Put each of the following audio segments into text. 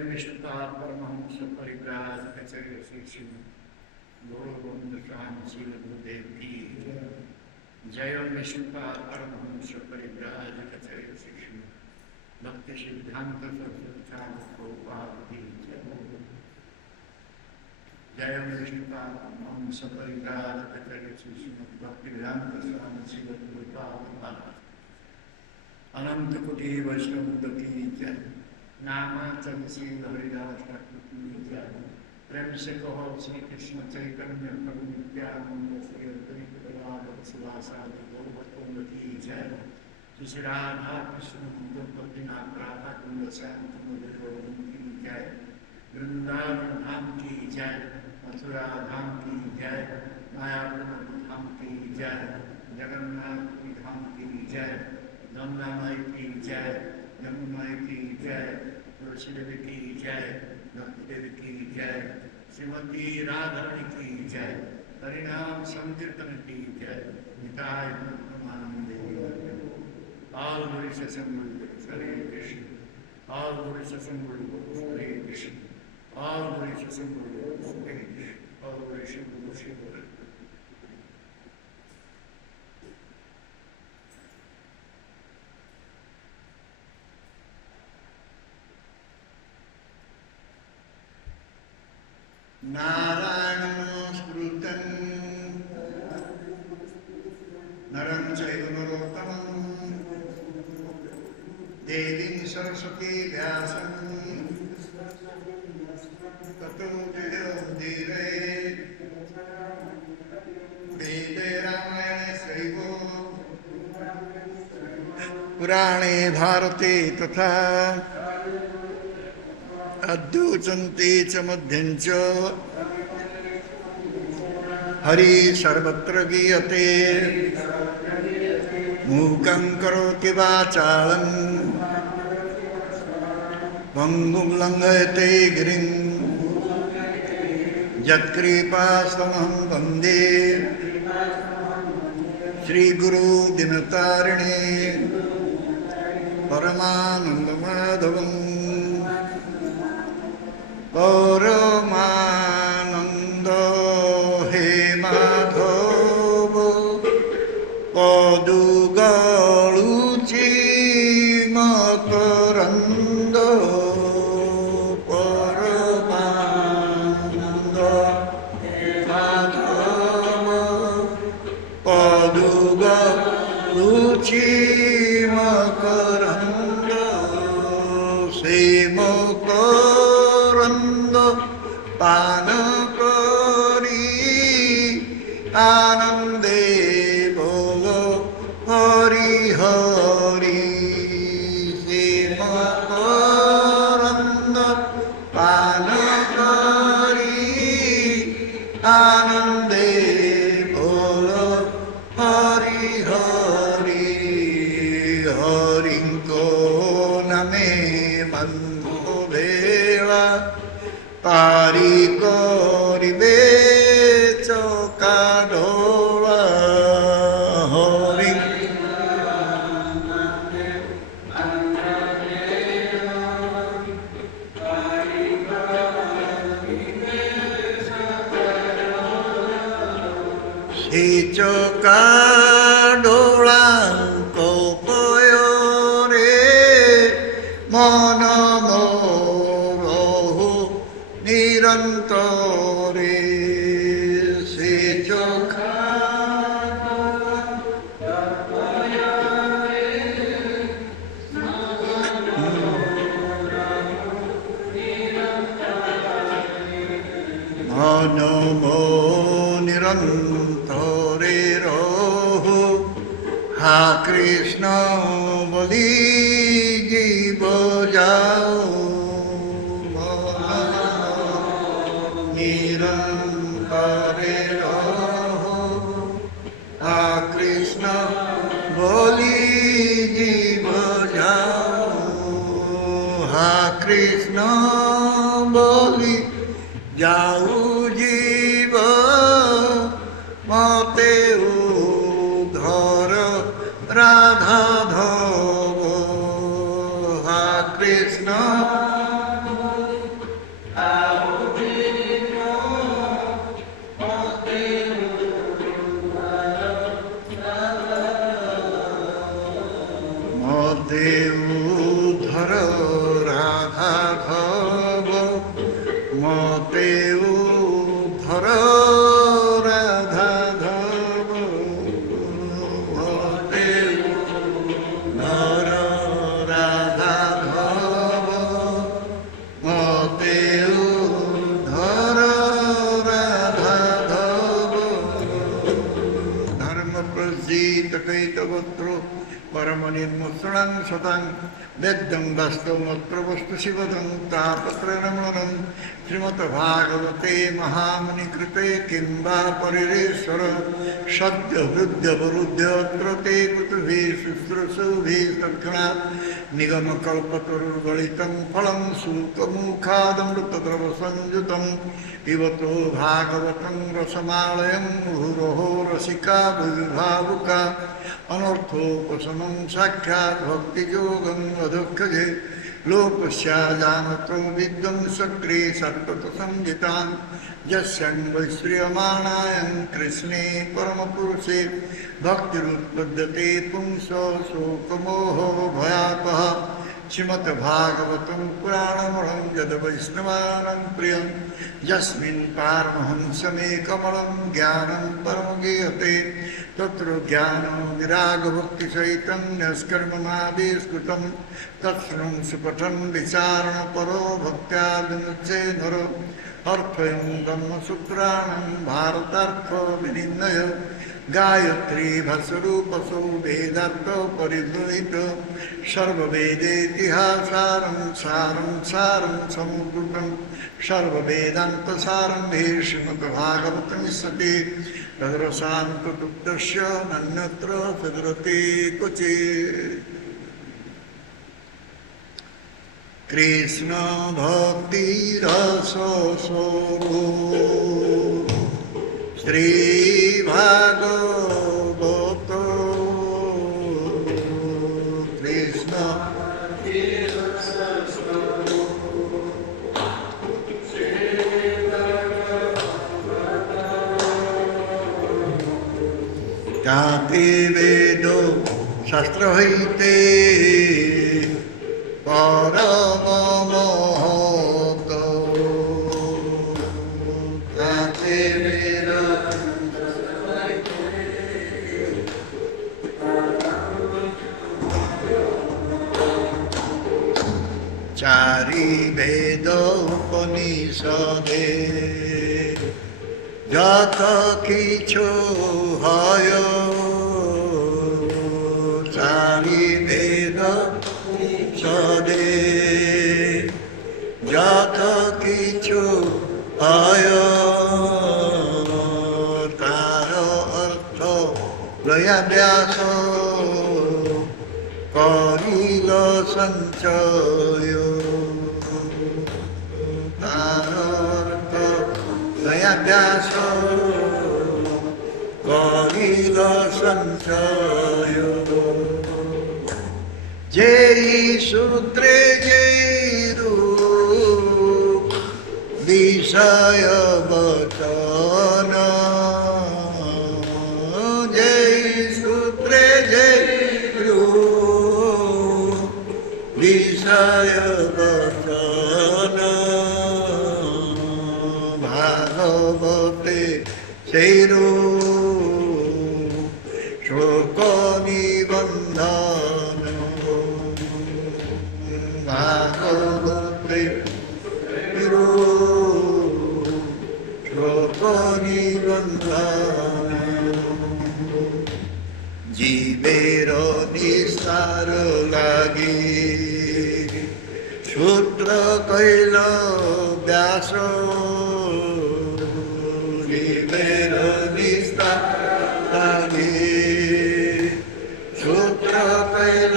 विष्णुपाद परमहंस परिव्राजकाचार्य श्री श्री गौरवंद स्वामी श्री गुरुदेव की जय। विष्णुपाद परमहंस परिव्राजकाचार्य श्री श्री भक्ति सिद्धांत सरस्वती प्रभुपाद की जय। विष्णुपाद परमहंस परिव्राजकाचार्य श्री श्री भक्ति वेदांत स्वामी श्री गुरुदेव अनंत कोटि वैष्णव की जय। नामा चंद्रसी हरिदास ठाकुर की जय। प्रेम से कहो श्री कृष्ण चैतन्य प्रभु नित्यानंद श्री अद्वैत गदाधर शिवासादि गौरभक्तों की जय। श्री राधा कृष्ण गोपीनाथ राधा कुंड श्याम की जय। वृंदावन धाम की जय। मथुरा धाम की जय। मायापुर धाम की जय। जगन्नाथ धाम की जय। गंगा माई की जय। यमुना की जय। तुलसीदेव की जय। भक्तिदेव की जय। श्रीमती राधारणी की जय। हरिनाम संकीर्तन की जय। Nitai ब्रह्मानंदे all glories assembled, Hare Krishna. All glories assembled, Hare Krishna. All glories assembled, Hare Krishna. All glories assembled. Narayanam Skrutam Naram Chaiva Narottamam Devim Saraswati Vyasam Tato Jayodire Vede Ramayane Saivo Purane Bharate Tatha अद्योचन्ते च मध्यं च हरि सर्वत्र गीयते मूकं करोति वाचालं भङ्गुं लङ्घयते गिरिं यत्कृपास्तमहं वन्दे श्रीगुरु दिनतारिणे परमानन्दमाधवम् परमानंद हे माधव पदुगलुचि मकरंद परमानंद हे माधव पदुगलुचि मकरंद से पान करी आनंदे बोलो हरि हरि से मकरंद पान करी आनंदे बोलो हरि हरि हरि को नमे बंधु भेला पारी करिबे चकाडोला हरि से चकाडोला कोपयोरे मन निरंतरे से चोखा मनमो निरंतरे रहो हा कृष्ण बोली जीव जाओ निरंतरे रहो हा कृष्ण बोली जीव जाओ हा कृष्ण बोली जाऊ जीव मते उधर राधा धव हा कृष्ण রাঘব মতে উদ্ধর রাধাধব মতে উদ্ধর রাধাধব মতে উদ্ধর রাধাধব ধর্ম প্রসিত কৈতবত্র परम निर्मुत्सुणं सतं वेद्यं वास्तवमत्र वस्तु शिवदं तापत्रयनमनं श्रीमद्भागवते महामुनिकृते किं वा परिरेश्वर सद्य हृद्यवरुद्ध्यत्र ते कुतुभिः शुश्रूषुभिः तत्क्षणात् निगमकल्पतरुर्गलितं फलं सूतमुखादमृतद्रवसंयुतं पिबतो भागवतं रसमालयं मुहुरहो रसिका विभावुका अनर्थोपशमं साक्षात् भक्तियोगं अधुक्षजे लोकस्याजानतो विध्वंसक्रे सत्ततसंहितां यस्यं वैश्रियमाणायं कृष्णे परमपुरुषे भक्तिरुत्पद्यते पुंसो शोकमोहो भयापः श्रीमद्भागवतं पुराणमहं यद्वैष्णवानां प्रियं यस्मिन् पारमहंसमेकमलं ज्ञानं परमगीयते तत्र ज्ञानो विरागभक्तिचैतन्यस्कर्मणादेस्कृतं तत्सृणं सुपठन् विचारणपरो भक्त्या विमुच्ये नरो अर्थयं ब्रह्मसूत्राणं भारतार्थविनिर्णय गायत्री भस्वरूपसो वेदार्थ परिगृहीत सर्ववेदेतिहासारं सारं सारं समुद्रं सर्ववेदान्तसारं हे श्रीमद्भागवतमिष्यति तद्रसान्तदुग्धस्य नन्यत्र सदरते क्वचित् कृष्ण भक्ति रस स्वरूप श्री भागवत कृष्ण जाति वेद शास्त्र हईते परम महत जाति वेद चारि वेद उपनिषदे যত কিছু হয় চারি বেদ সদে যত কিছু হয় তার অর্থ লয়া ব্যাস করিল সঞ্চয় তার অর্থ লয়া ব্যাস করিল সঞ্চয় যেই সূত্রে যেই রূপ বিষয় বচন যেই সূত্রে যেই রূপ বিষয় বচন ভাগবতে সেই রূপ শোক নিবন্ধন ভাগবতে রূপ শোক নিবন্ধন জীবের নিস্তার লাগি সূত্র কইল ব্যাস জীবের নিস্তার লাগি সূত্র কইল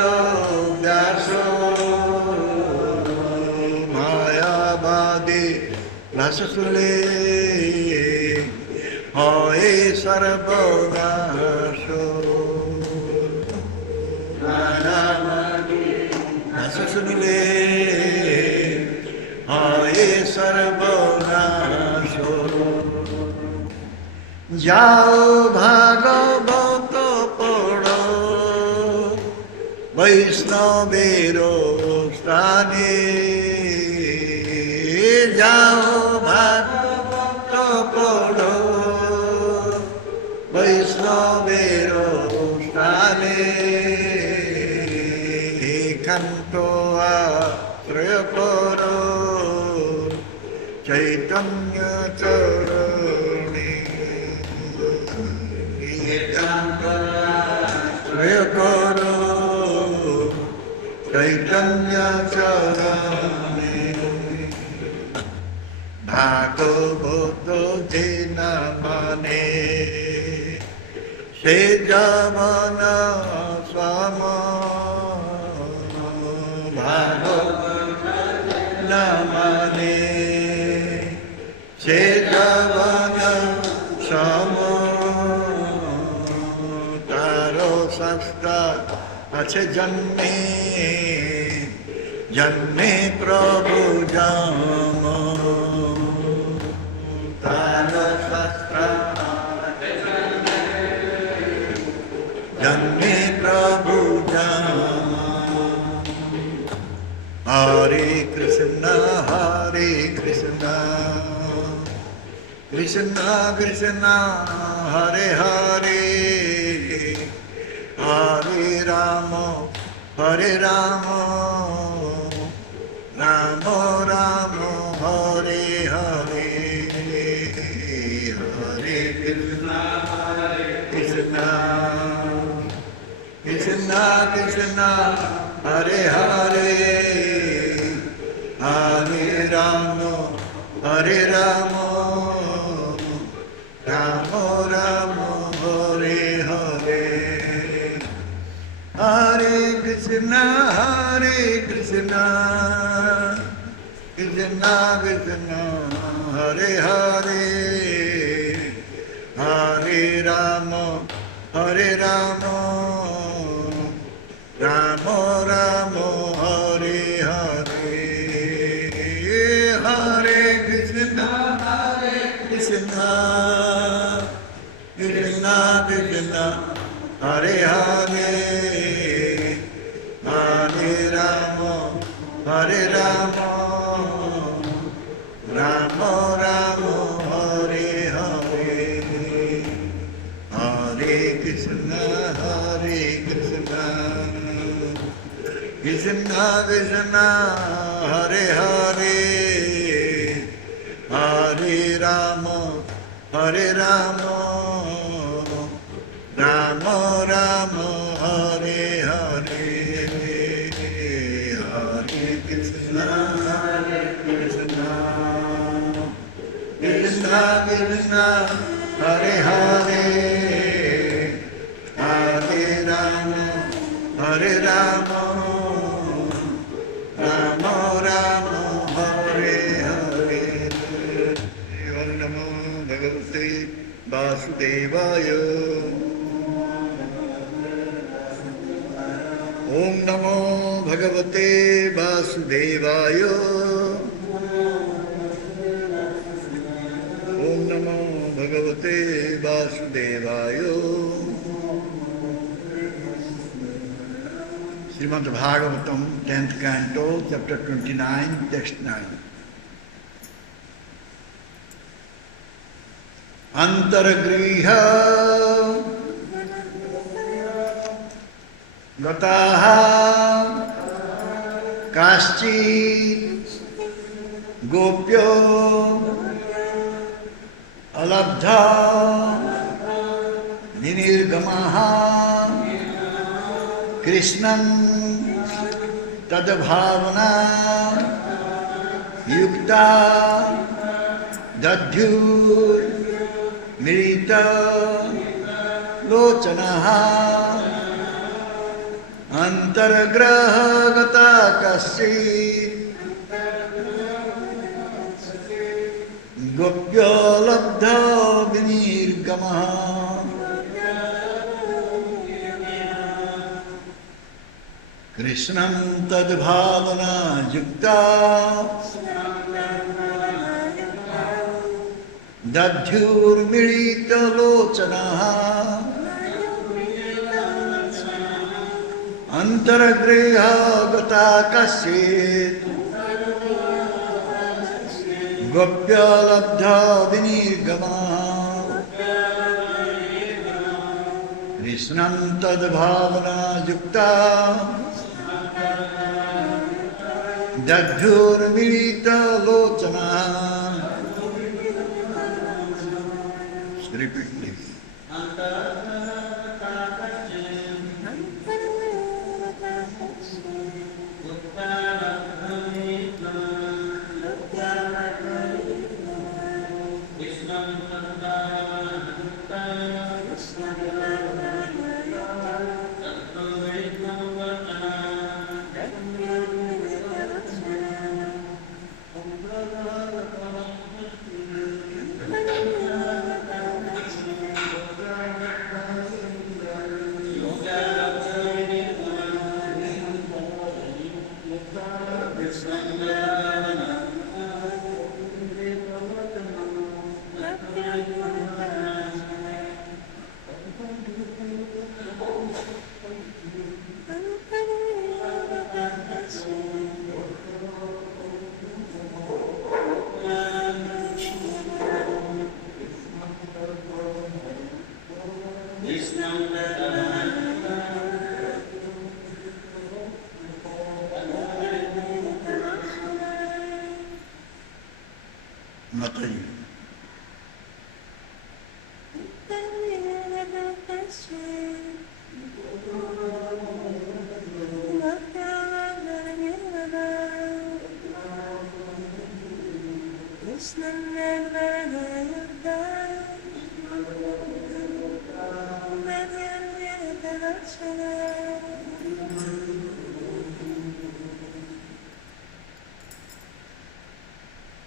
ব্যাস মায়াবাদী ভাষ শুলে হয় সর্বনাশ ভাষ শুনিলে হয় সর্বনাশ যাও ভাগবত পড় বৈষ্ণবের স্থানে Chaitanya Charani Sripad Chaitanya Charani Bhagavata Jena Mane Se Jamana Swama Bhagavata Namane Se Jamana Swama Taro Sasta Ache Janme Janme Prabhu Jama Taro Sasta Janme Prabhu Jama Hare Krishna Krishna Krishna Hare Hare Hare Rama Hare Rama Rama Rama Hare Hare Hare Krishna Krishna Krishna Hare Hare Hare Rama Hare Rama Rama Rama Hare Hare Hare Krishna Krishna Krishna Hare Hare Hare Rama Hare Rama Rama Rama Hare Hare Hare Krishna Krishna Krishna Hare Hare Hare Rama Hare Rama Rama Rama Hare Hare Hare Krishna Krishna Krishna Hare Hare Hare Rama Hare Rama Rama Rama Hare Hare Hare Krishna Krishna Krishna Hare Hare Hare Rama Hare Rama Rama Rama Hare Hare Om Namo Bhagavate Vasudevaya Om Namo Bhagavate Vasudevaya Om Namo Bhagavate Vasudevaya Srimad Bhagavatam, 10th Canto, Chapter 29, Text 9. Antaragriha Gataha Kaschit Gopyo Alabdha Ninirgamaha Krishnam Tadbhavana Yukta Dadhyur Mirita Lochanaha Antaragraha Gata Kasi Gopya Labdha Vinirgamaha Krishnam Tadbhavana Yukta Dadhyur Mirita Lochanaha Antaragriha Gata Kasit Gopya Labdha Vinirgama Krishnam Tadbhavana Yukta Dadhyur Mirita Lochanaha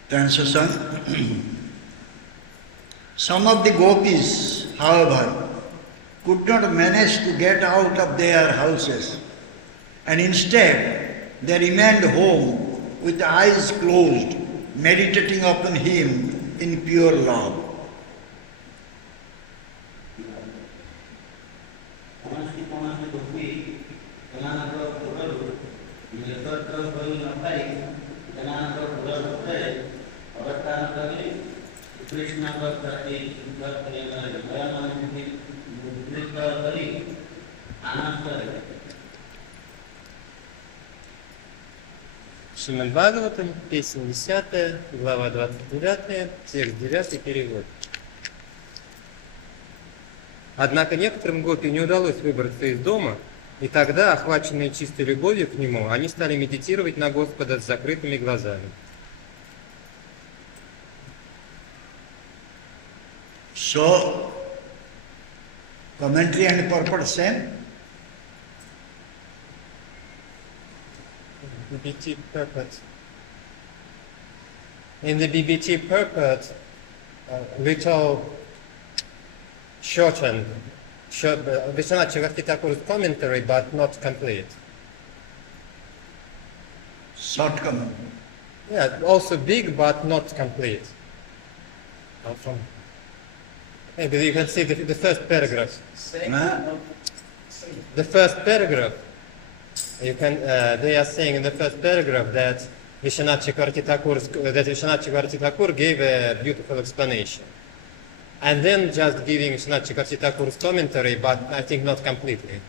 Translation. Some of the gopis, however, could not manage to get out of their houses, and instead they remained home with eyes closed, meditating upon him in pure love. Шримад Бхагаватам, песня 10, глава 29, текст 9, перевод. Однако некоторым гопи не удалось выбраться из дома, и тогда, охваченные чистой любовью к нему, они стали медитировать на Господа с закрытыми глазами. So, commentary and purport same? BBT purport. In the BBT purport, little shortened, Vishwanath Chakravarti Thakur's commentary, but not complete. Short comment. Yeah, also big, but not complete. Maybe you can see the first paragraph. The first paragraph. You can. They are saying in the first paragraph that Vishwanath Chakravarti Thakur gave a beautiful explanation, and then just giving Vishwanath Chakravarti Thakur's commentary, but I think not completely.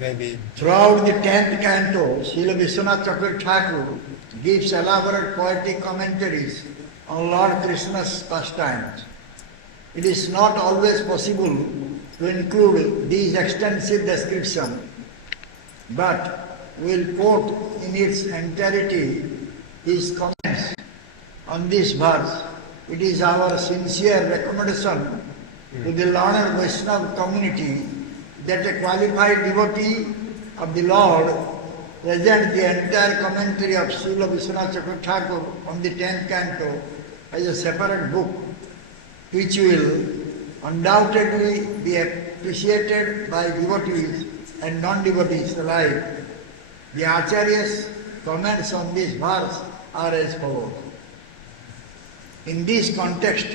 Maybe throughout the 10th canto, Srila Vishwanath Chakravarti Thakur gives elaborate poetic commentaries on Lord Krishna's pastimes. It is not always possible to include these extensive descriptions, but will quote in its entirety his comments on this verse. It is our sincere recommendation to the learned Vaishnava community that a qualified devotee of the Lord present the entire commentary of Srila Vishwanath Chakravarti Thakur on the 10th canto as a separate book, which will undoubtedly be appreciated by devotees and non-devotees alike. The Acharya's comments on this verse are as follows. In this context,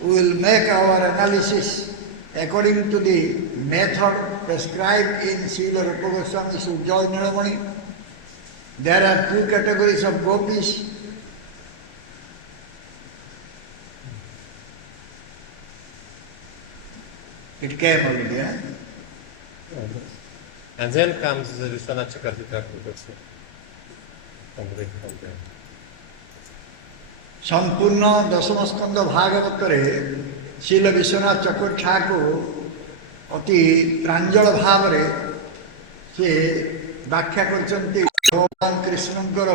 we will make our analysis according to the method prescribed in Srila Rupa Goswami's Ujjwala Nilamani. There are two categories of gopis. It came already, eh? And then comes the Vishwanath Chakravarti Thakur. সম্পূর্ণ দশম স্কন্ধ ভাগবতরে শ্রীল বিশ্বনাথ চক্রবর্তী ঠাকুর অতি ପ୍ରାଞ୍ଜଳ ଭାବରେ ସେ ବ୍ୟାଖ୍ୟା କରିଛନ୍ତି ଭଗବାନ କୃଷ୍ଣଙ୍କର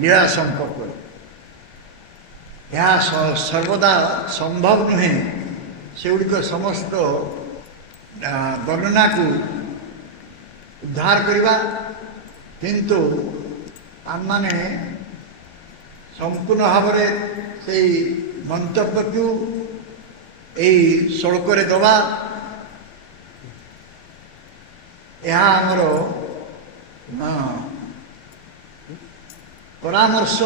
ଲୀଳା ସମ୍ପର୍କରେ। ଏହା ସର୍ବଦା ସମ୍ଭବ ନୁହେଁ ସେଗୁଡ଼ିକ ସମସ୍ତ ବର୍ଣ୍ଣନାକୁ उद्धार करिबा किंतु आमने संपूर्ण भाव से मंतव्य को यही सड़क दबा यह आमर परामर्श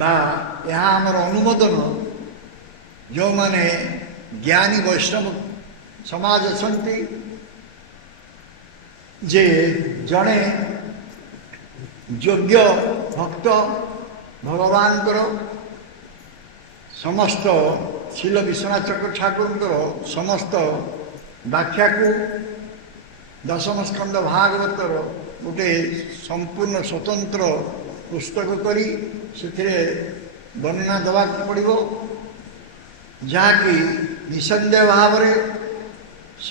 बा यह आमर अनुमोदन जो माने ज्ञानी वैष्णव समाज अछंती जे जड़े योग्य भक्त भगवान समस्त शील विश्वनाथ चक्र ठाकुर समस्त व्याख्या को दशम स्कंद भागवतर गोटे संपूर्ण स्वतंत्र पुस्तक करी से वर्णना देवा पड़ो जहाँकि निसंदेह भाव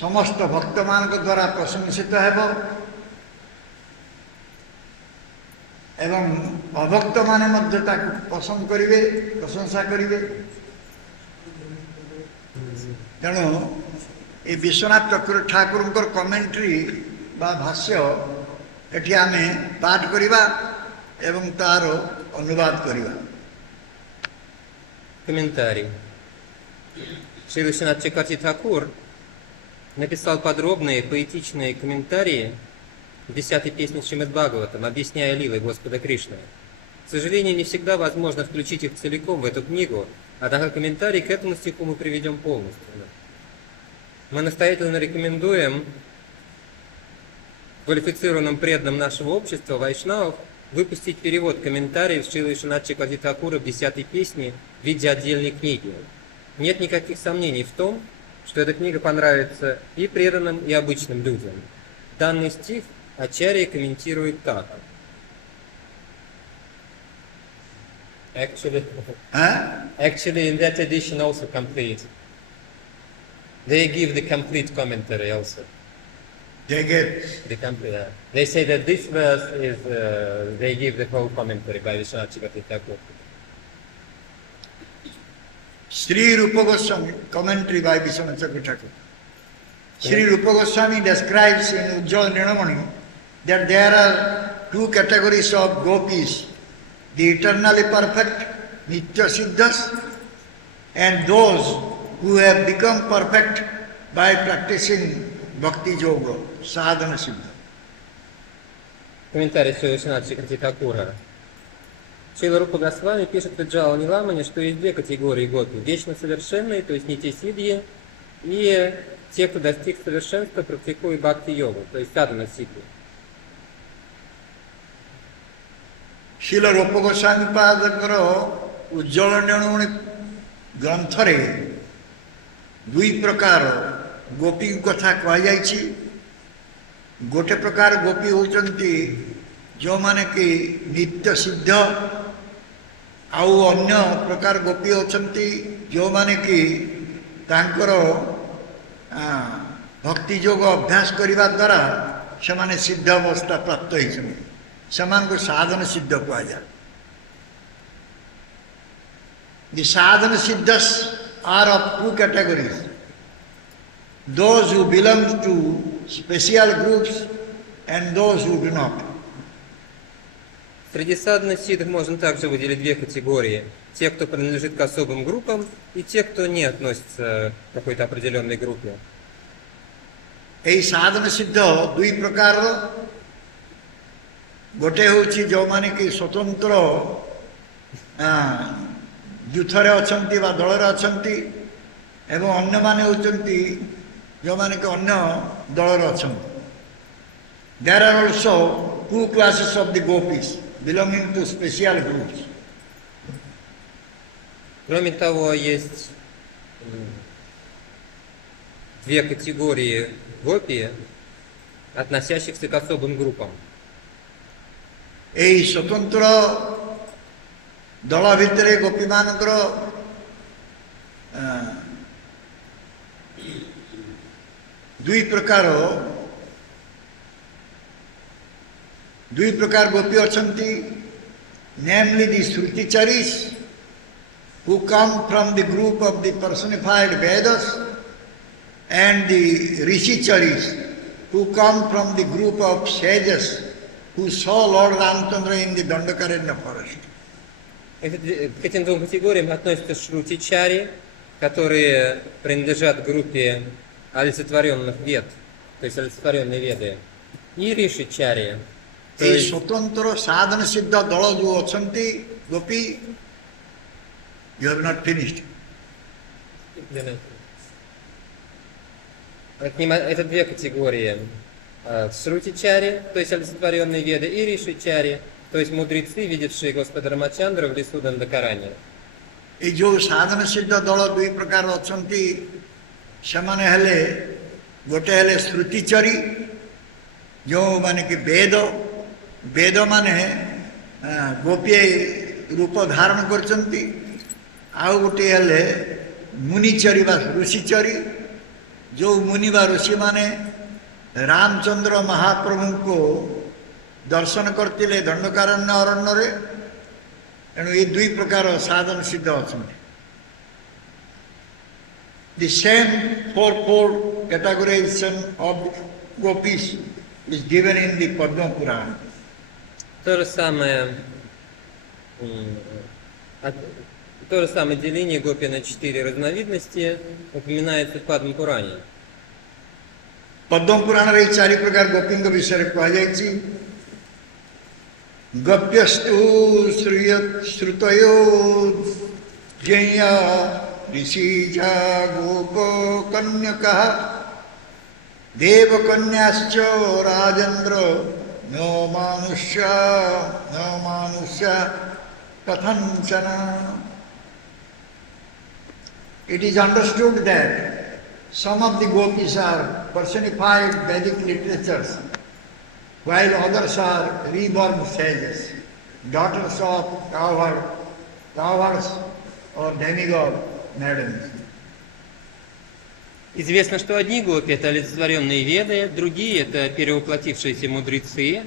समस्त भक्त मान द्वारा प्रशंसित है एवं अभक्त माने मध्य पसंद करेंगे प्रशंसा करेंगे तेणु ये विश्वनाथ चक्र ठाकुर कमेंट्री बा भाष्य एठी आमे पाठ करिबा एवं तार अनुवाद करिबा। Комментарий. Шри Вишванат Чакарти Тхакур написал подробные поэтичные комментарии в 10-й песне Шримад Бхагаватам, объясняя лилы Господа Кришны. К сожалению, не всегда возможно включить их целиком в эту книгу, однако комментарий к этому стиху мы приведем полностью. Мы настоятельно рекомендуем квалифицированным преданным нашего общества, вайшнавов, выпустить перевод комментариев Шрила Вишванат Чакарти Тхакура в 10-й песне в виде отдельной книги. Нет никаких сомнений в том, что эта книга понравится и преданным, и обычным людям. Данный стих Ачарья комментирует так. Actually, in that edition also complete. They give the complete commentary also. They get the complete. They say that this verse is. They give the whole commentary by Vishwanath Chakravarti Thakur. Sri Rupa Goswami commentary by Vishwanath Chakravarti Thakur. Sri Rupa Goswami describes in Ujjwala Nirmani that there are two categories of gopis: the eternally perfect Nitya Siddhas and those who have become perfect by practicing Bhakti Yoga, Sadhana Siddha. Комментарий Шрила Вишванат Чакарти Тхакура. Шрила Рупа Госвами пишет в Ujjwala Nirmani, что есть две категории гопи: вечно совершенные, то есть нитья-сиддхи, и те, кто достиг совершенства, практикуя бхакти-йогу, то есть садхана сиддхи. Srila Rupa Goswami Padakara Ujjwala Nirmani ग्रंथरे दुई प्रकार गोपी कथा कहुई। गोटे प्रकार गोपी होती जो माने कि नित्य सिद्ध, आउ अन्य प्रकार गोपी होती जो माने कि तांकर भक्ति योग अभ्यास करने द्वारा से माने सिद्ध अवस्था प्राप्त होती को साधन सिद्ध कह जाए। The sadhana siddhas are of two categories: those who belong to special groups and those who do not. Среди садхана сиддх можно также выделить две категории: те, кто принадлежит к особым группам, и те, кто не относится к какой-то определенной группе. এই साधन सिद्ध दुई प्रकार गोटे होची जो माने कि स्वतंत्र युथरे अछंती बा दलरे अछंती एवं अन्य माने होचंती जो माने कि अन्य दलरे अछंती। There are also two classes of the gopis belonging to special groups. Кроме того, есть две категории гопи, относящихся к особым группам. এই स्वतंत्र दल भितर गोपी मानकर दुई प्रकार गोपी अछंती, namely the Shruticharis who come from the group of the personified Vedas and the Rishicharis who come from the group of sages who saw Lord Ramchandra in the Dandakaranya forest. К этим двум категориям относятся шрутичари, которые принадлежат группе олицетворенных вед, то есть олицетворенные веды, и ришичари. এই স্বতন্ত্র সাধন সিদ্ধ দল যে অଛନ୍ତି Gopi, you have not finished. Это две категории. Шрутичари, то есть олицетворенные веды, и ришичари, то есть мудрецы, видевшие Господа Рамачандру в лесу Дандакарани. এই যে সাধন সিদ্ধ দল দুই প্রকার অଛନ୍ତି, ସେମାନେ ହେଲେ ଗୋଟେ ହେଲେ ଶ୍ରୁତିଚରୀ, ଯେଉଁମାନେ କି ବେଦ ମାନେ ଗୋପୀୟ ରୂପ ଧାରଣ କରିଛନ୍ତି, ଆଉ ଗୋଟିଏ ହେଲେ ମୁନିଚରୀ ବା ଋଷିଚରୀ, ଯେଉଁ ମୁନି ବା ଋଷିମାନେ ରାମଚନ୍ଦ୍ର ମହାପ୍ରଭୁଙ୍କୁ ଦର୍ଶନ କରିଥିଲେ ଦଣ୍ଡକାରଣ୍ୟ ଅରଣ୍ୟରେ। ତେଣୁ ଏ ଦୁଇ ପ୍ରକାର ସାଧନ ସିଦ୍ଧ ଅଛନ୍ତି। The same fourfold categorization of gopis is given in the Padma Purana. То же самое деление гопи на 4 разновидности упоминается в Падма Пуране. Padma Purana रे चारि प्रकार गोपीଙ୍କ विषୟରେ କୁହାଯାଇଛି। गप्यस्तु श्रुतयो ज्ञेया ऋषिजा गोपो कन्यकः देवकन्याश्च राजेन्द्र नो मानुष्य कथंचन। It is understood that some of the gopis are personified Vedic literatures, while others are reborn sages, daughters of cowherds or demigod maidens. Известно, что одни гопи — это олицетворенные веды, другие — это перевоплотившиеся мудрецы.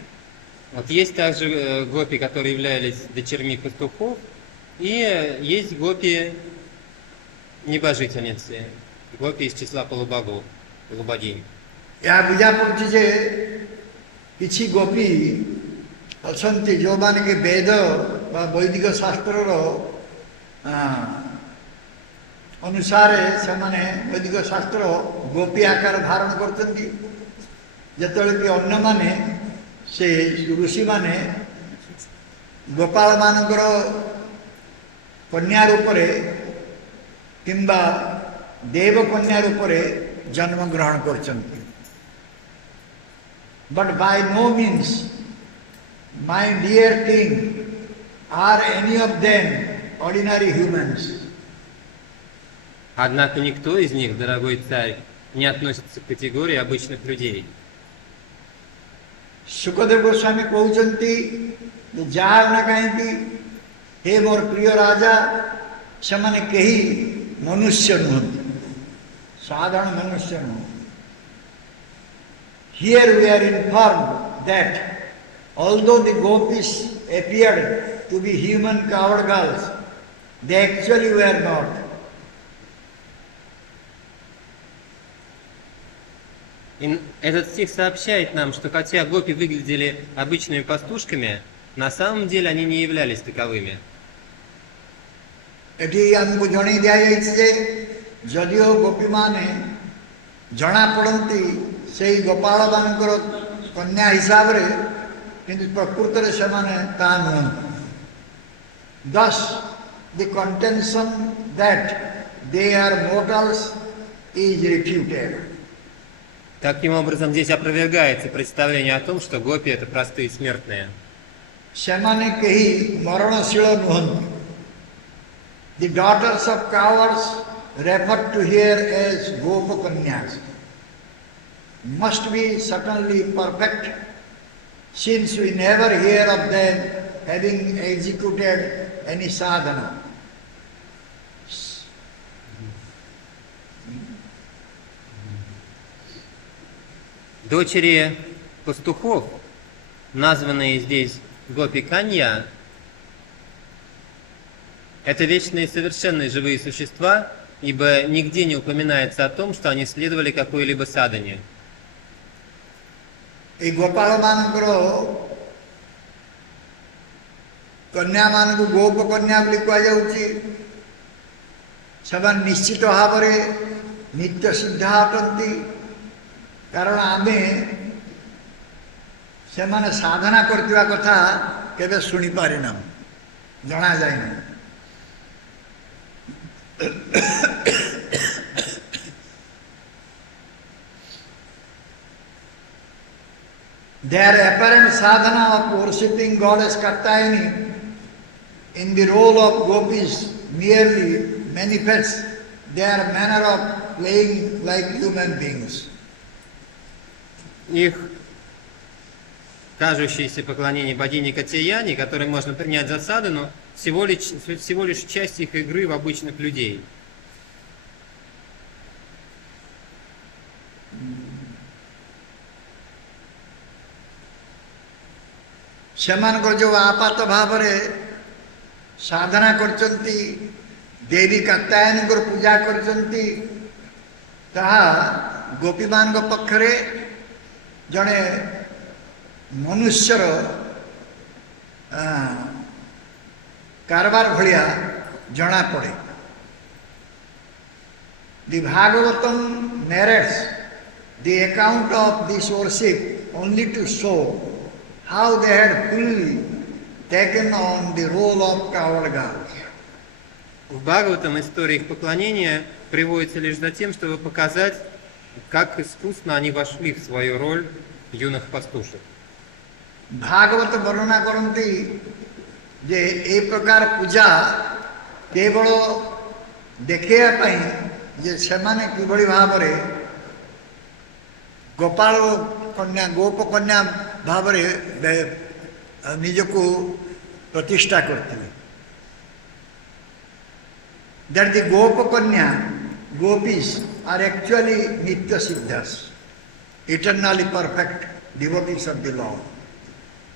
Вот есть также гопи, которые являлись дочерьми пастухов, и есть гопи небожительницы, гопи из числа полубогов, полубогинь. ଏହା ବୁଝା ପଡ଼ୁଛି ଯେ କିଛି ଗୋପୀ ଅଛନ୍ତି ଯେଉଁମାନେ କି ବେଦ ବା ବୈଦିକ ଶାସ୍ତ୍ରର ଅନୁସାରେ ସେମାନେ ବୈଦିକ ଶାସ୍ତ୍ର ଗୋପୀ ଆକାର ଧାରଣ କରୁଛନ୍ତି, ଯେତେବେଳେ କି ଅନ୍ୟମାନେ ସେ ଋଷିମାନେ ଗୋପାଳମାନଙ୍କର କନ୍ୟା ରୂପରେ କିମ୍ବା ଦେବ କନ୍ୟା ରୂପରେ ଜନ୍ମଗ୍ରହଣ କରିଛନ୍ତି। But by no means, my dear king, are any of them ordinary humans. Однако никто из них, дорогой царь, не относится к категории обычных людей. Sukadeva Goswami କହୁଛନ୍ତି ଯାହା ନା କାହିଁକି ହେ ମୋର ପ୍ରିୟ ରାଜା, ସେମାନେ କେହି ମନୁଷ୍ୟ ନୁହନ୍ତି, ସାଧାରଣ ମନୁଷ୍ୟ ନୁହନ୍ତି। Here we are informed that although the gopis appeared to be human coward girls, they actually were not. И этот стих сообщает нам, что хотя гопи выглядели обычными пастушками, на самом деле они не являлись таковыми. ଏଠି ଆମକୁ ଜଣେଇ ଦିଆଯାଇଛି ଯେ ଯଦିଓ ଗୋପୀମାନେ ଜଣାପଡ଼ନ୍ତି ସେଇ ଗୋପାଳମାନଙ୍କର କନ୍ୟା ହିସାବରେ, କିନ୍ତୁ ପ୍ରକୃତରେ ସେମାନେ ତାହା ନୁହନ୍ତି। Thus, the contention that they are mortals is refuted. Таким образом, здесь опровергается представление о том, что гопи — это простые смертные. ସେମାନେ କେହି ମରଣଶୀଳ ନୁହନ୍ତି। The daughters of cowards referred to here as Gopakanyas must be certainly perfect, since we never hear of them having executed any sadhana. Дочери пастухов, названные здесь гопи-канья, это вечные и совершенные живые существа, ибо нигде не упоминается о том, что они следовали какой-либо садхане. এই ଗୋପାଳ ମାନଙ୍କର କନ୍ୟାମାନଙ୍କୁ ଗୋପ କନ୍ୟା ବୋଲି କୁହାଯାଉଛି। ସେମାନେ ନିଶ୍ଚିତ ଭାବରେ ନିତ୍ୟ ସିଦ୍ଧା ଅଟନ୍ତି, କାରଣ ଆମେ ସେମାନେ ସାଧନା କରୁଥିବା କଥା କେବେ ଶୁଣିପାରିନାହୁଁ, ଜଣାଯାଇନାହିଁ। Their apparent sadhana of worshipping goddess Katyayani in the role of gopis merely manifests their manner of playing like human beings. Их кажущееся поклонение богине Катьяяне, которое можно принять за садхану, всего лишь часть их игры в обычных людей. ସେମାନଙ୍କର ଯେଉଁ ଆପାତ ଭାବରେ ସାଧନା କରିଛନ୍ତି, ଦେବୀ କାତ୍ୟାୟନୀଙ୍କର ପୂଜା କରିଛନ୍ତି, ତାହା ଗୋପୀମାନଙ୍କ ପକ୍ଷରେ ଜଣେ ମନୁଷ୍ୟର କାରବାର ଭଳିଆ ଜଣାପଡ଼େ। The Bhagavatam narrates the account of this worship only to show how they had fully taken on the role of cavalcade. В Бхагаватам история их поклонения приводится лишь за тем, чтобы показать, как искусно они вошли в свою роль юных пастушек. Bhagavat वर्णना करती जे ए प्रकार पूजा केवल देखा जे सेमाने किभली भावरे गोपाल कन्या गोप कन्या भावरे निजको प्रतिष्ठा करते। That the gopa kanya gopis are actually nitya siddhas, eternally perfect devotees of the Lord,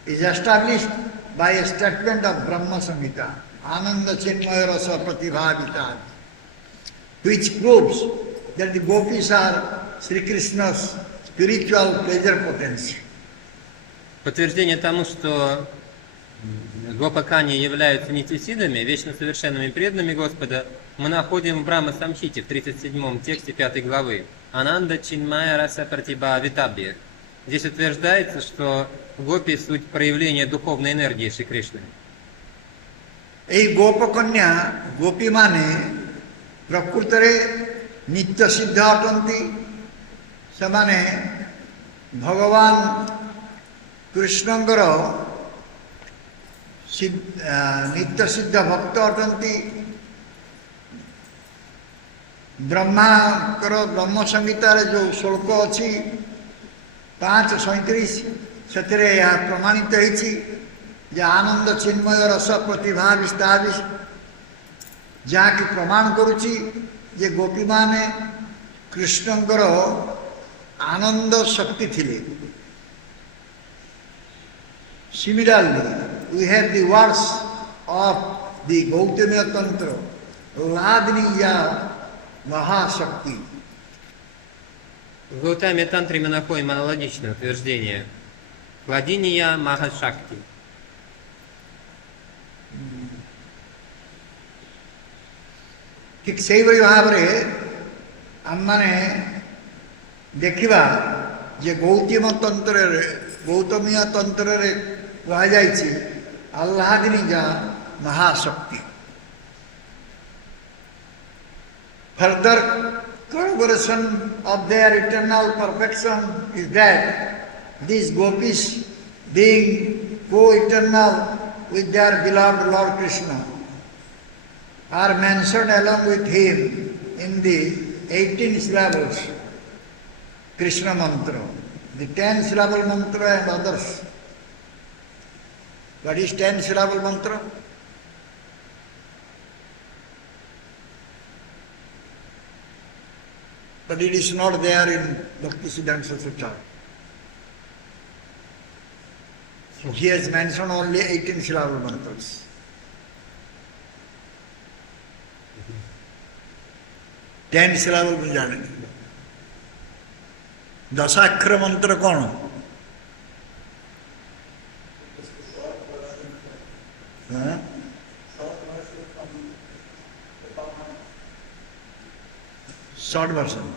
is established by a statement of Brahma Samhita, Ananda Chinmaya Rasa Pratibhavita, which proves that the gopis are Sri Krishna's spiritual pleasure potency. Подтверждение тому, что гопакани являются нитисидами, вечно совершенными преданными Господа, мы находим в Брахма Самхите в 37 тексте 5 главы. Ананда Чинмая Раса Пратиба Витабхи. Здесь утверждается, что гопи – суть проявления духовной энергии Шри Кришны. এই গোপকন্যা গোপী মানে প্রকৃତରେ ନିତ୍ୟ ସିଦ୍ଧ ଅଟନ୍ତି। ସେମାନେ ଭଗବାନ କୃଷ୍ଣଙ୍କର ନିତ୍ୟ ସିଦ୍ଧ ଭକ୍ତ ଅଟନ୍ତି। ବ୍ରହ୍ମାଙ୍କର ବ୍ରହ୍ମ ସଂହିତାରେ ଯେଉଁ ଶ୍ଲୋକ ଅଛି 5:37 ସେଥିରେ ଏହା ପ୍ରମାଣିତ ହେଇଛି ଯେ ଆନନ୍ଦ ଚିନ୍ମୟ ରସ ପ୍ରତିଭା ବିସ୍ତାବିଶ, ଯାହାକି ପ୍ରମାଣ କରୁଛି ଯେ ଗୋପୀମାନେ କୃଷ୍ଣଙ୍କର ଆନନ୍ଦ ଶକ୍ତି ଥିଲେ। Similarly, we have the words of the Gautamiya Tantra, Ladniya Mahashakti. В Гаутаме Тантре мы находим аналогичное утверждение. Владиния Махашакти. ଠିକ୍ ସେଇଭଳି ଭାବରେ ଆମମାନେ ଦେଖିବା ଯେ ଗୌତମୀୟ ତନ୍ତ୍ରରେ କୁହାଯାଇଛି ଆହ୍ଲାଦିନୀଜା ମହାଶକ୍ତି। Further corroboration of their eternal perfection is that these gopis, being co-eternal with their beloved Lord Krishna, are mentioned along with him in the 18 syllables Krishna mantra, the 10 syllable mantra and others. What is 10 syllable mantra? But it is not there in Bhaktisiddhanta Sutra. He has mentioned only 18 syllable mantras. Ten सिलाबल को जाने दशाक्षर मंत्र कौन Huh? Short version.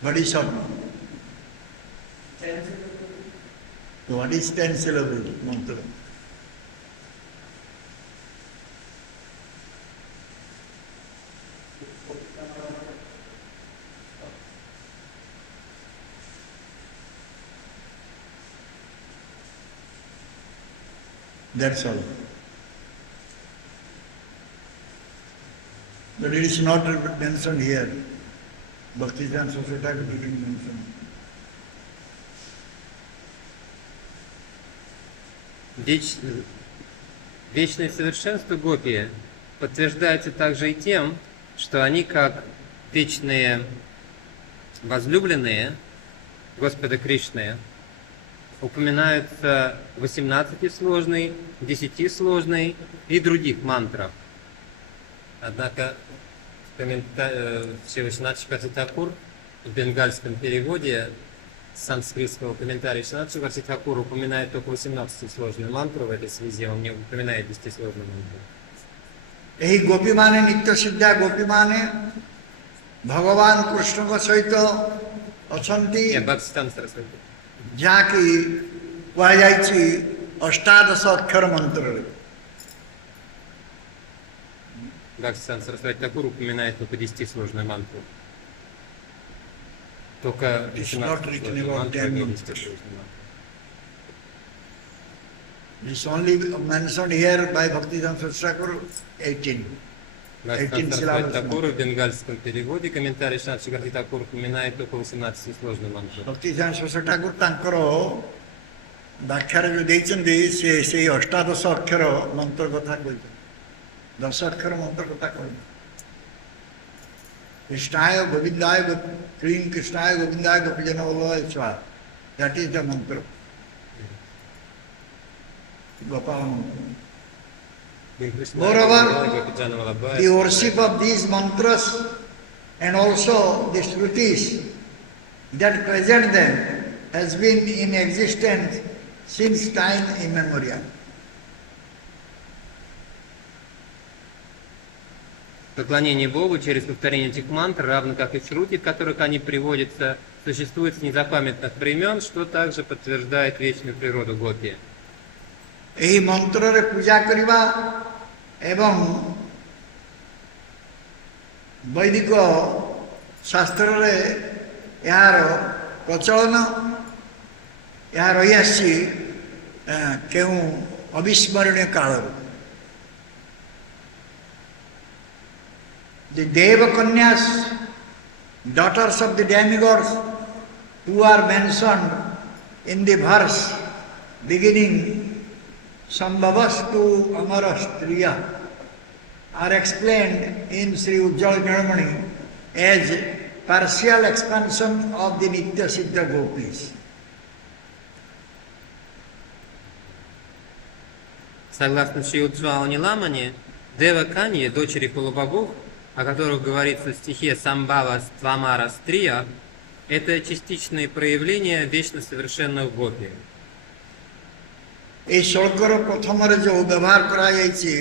What is short? What is 10 syllable mantra? That's all. But it is not mentioned here. Bhakti Chandra Society didn't mention. Вечное совершенство гопи подтверждается также и тем, что они, как вечные возлюбленные Господа Кришны, упоминаются в 18-сложной, 10-сложной и других мантрах. Однако Шривишванат Чакраварти Тхакур в бенгальском переводе санскритского комментария Шривишванат Чакраварти Тхакур упоминает только 18-сложную мантру в этой связи, он не упоминает 10-сложную мантру. Ei gopi mane nitya siddha gopi mane Bhagavan Krishna ka saito achanti jaki kuhajaichi ashtadasa akkhara mantra. Бхактисиданта Сарасвати Такур упоминает только 10-сложную мантру. Только 18-сложную мантру и 10-сложную мантру. It's only mentioned here by Bhaktivedanta Thakur 18. 18 syllables. Такур в бенгальском переводе комментарий Шривишванат Чакраварти Такур упоминает только 18-сложную мантру. Bhaktivedanta Thakur tankar ବ୍ୟାଖ୍ୟାରେ ଯୋଉ ଦେଇଛନ୍ତି ସେଇ ଅଷ୍ଟାଦଶ ଅକ୍ଷର ମନ୍ତ୍ର କଥା କହିଛନ୍ତି, 10 ଅକ୍ଷର ମନ୍ତ୍ର କଥା କହିଲେ। କୃଷ୍ଣାୟ ଗୋବିନ୍ଦାୟ କ୍ଲିଂ କୃଷ୍ଣାୟ ଗୋବିନ୍ଦାୟ ଗୋପୀଜନ ବଲ୍ଲଭାୟ ସ୍ୱାହା, ଦ୍ୟାଟ୍ ଇଜ ଦ ମନ୍ତ୍ର, ଗୋପାଳ ମନ୍ତ୍ର। Moreover, the worship of these mantras and also the shrutis that present them has been in existence since time immemorial. Поклонение Богу через повторение этих мантр, равно как и шрути, в которых они приводятся, существует с незапамятных времен, что также подтверждает вечную природу гопи. ଏହି ମନ୍ତ୍ରରେ ପୂଜା କରିବା ଏବଂ ବୈଦିକ ଶାସ୍ତ୍ରରେ ଏହାର ପ୍ରଚଳନ, ଏହା ରହିଆସିଛି କେଉଁ ଅବିସ୍ମରଣୀୟ କାଳରୁ। The Devakanyas, daughters of the demigods, who are mentioned in the verse beginning Sambhavastu Amara Striya, are explained in Sri Ujjala Nirmani as partial expansion of the Nitya Siddha Gopis. Согласно Шри Уджвала Ниламани, Дева Каньи, дочери полубогов, о которых говорится в стихе Самбава Ствамара Стрия, это частичные проявления вечно совершенных гопи. এই শ্লোকর প্রথমরে যে ব্যবহার করা যাইছে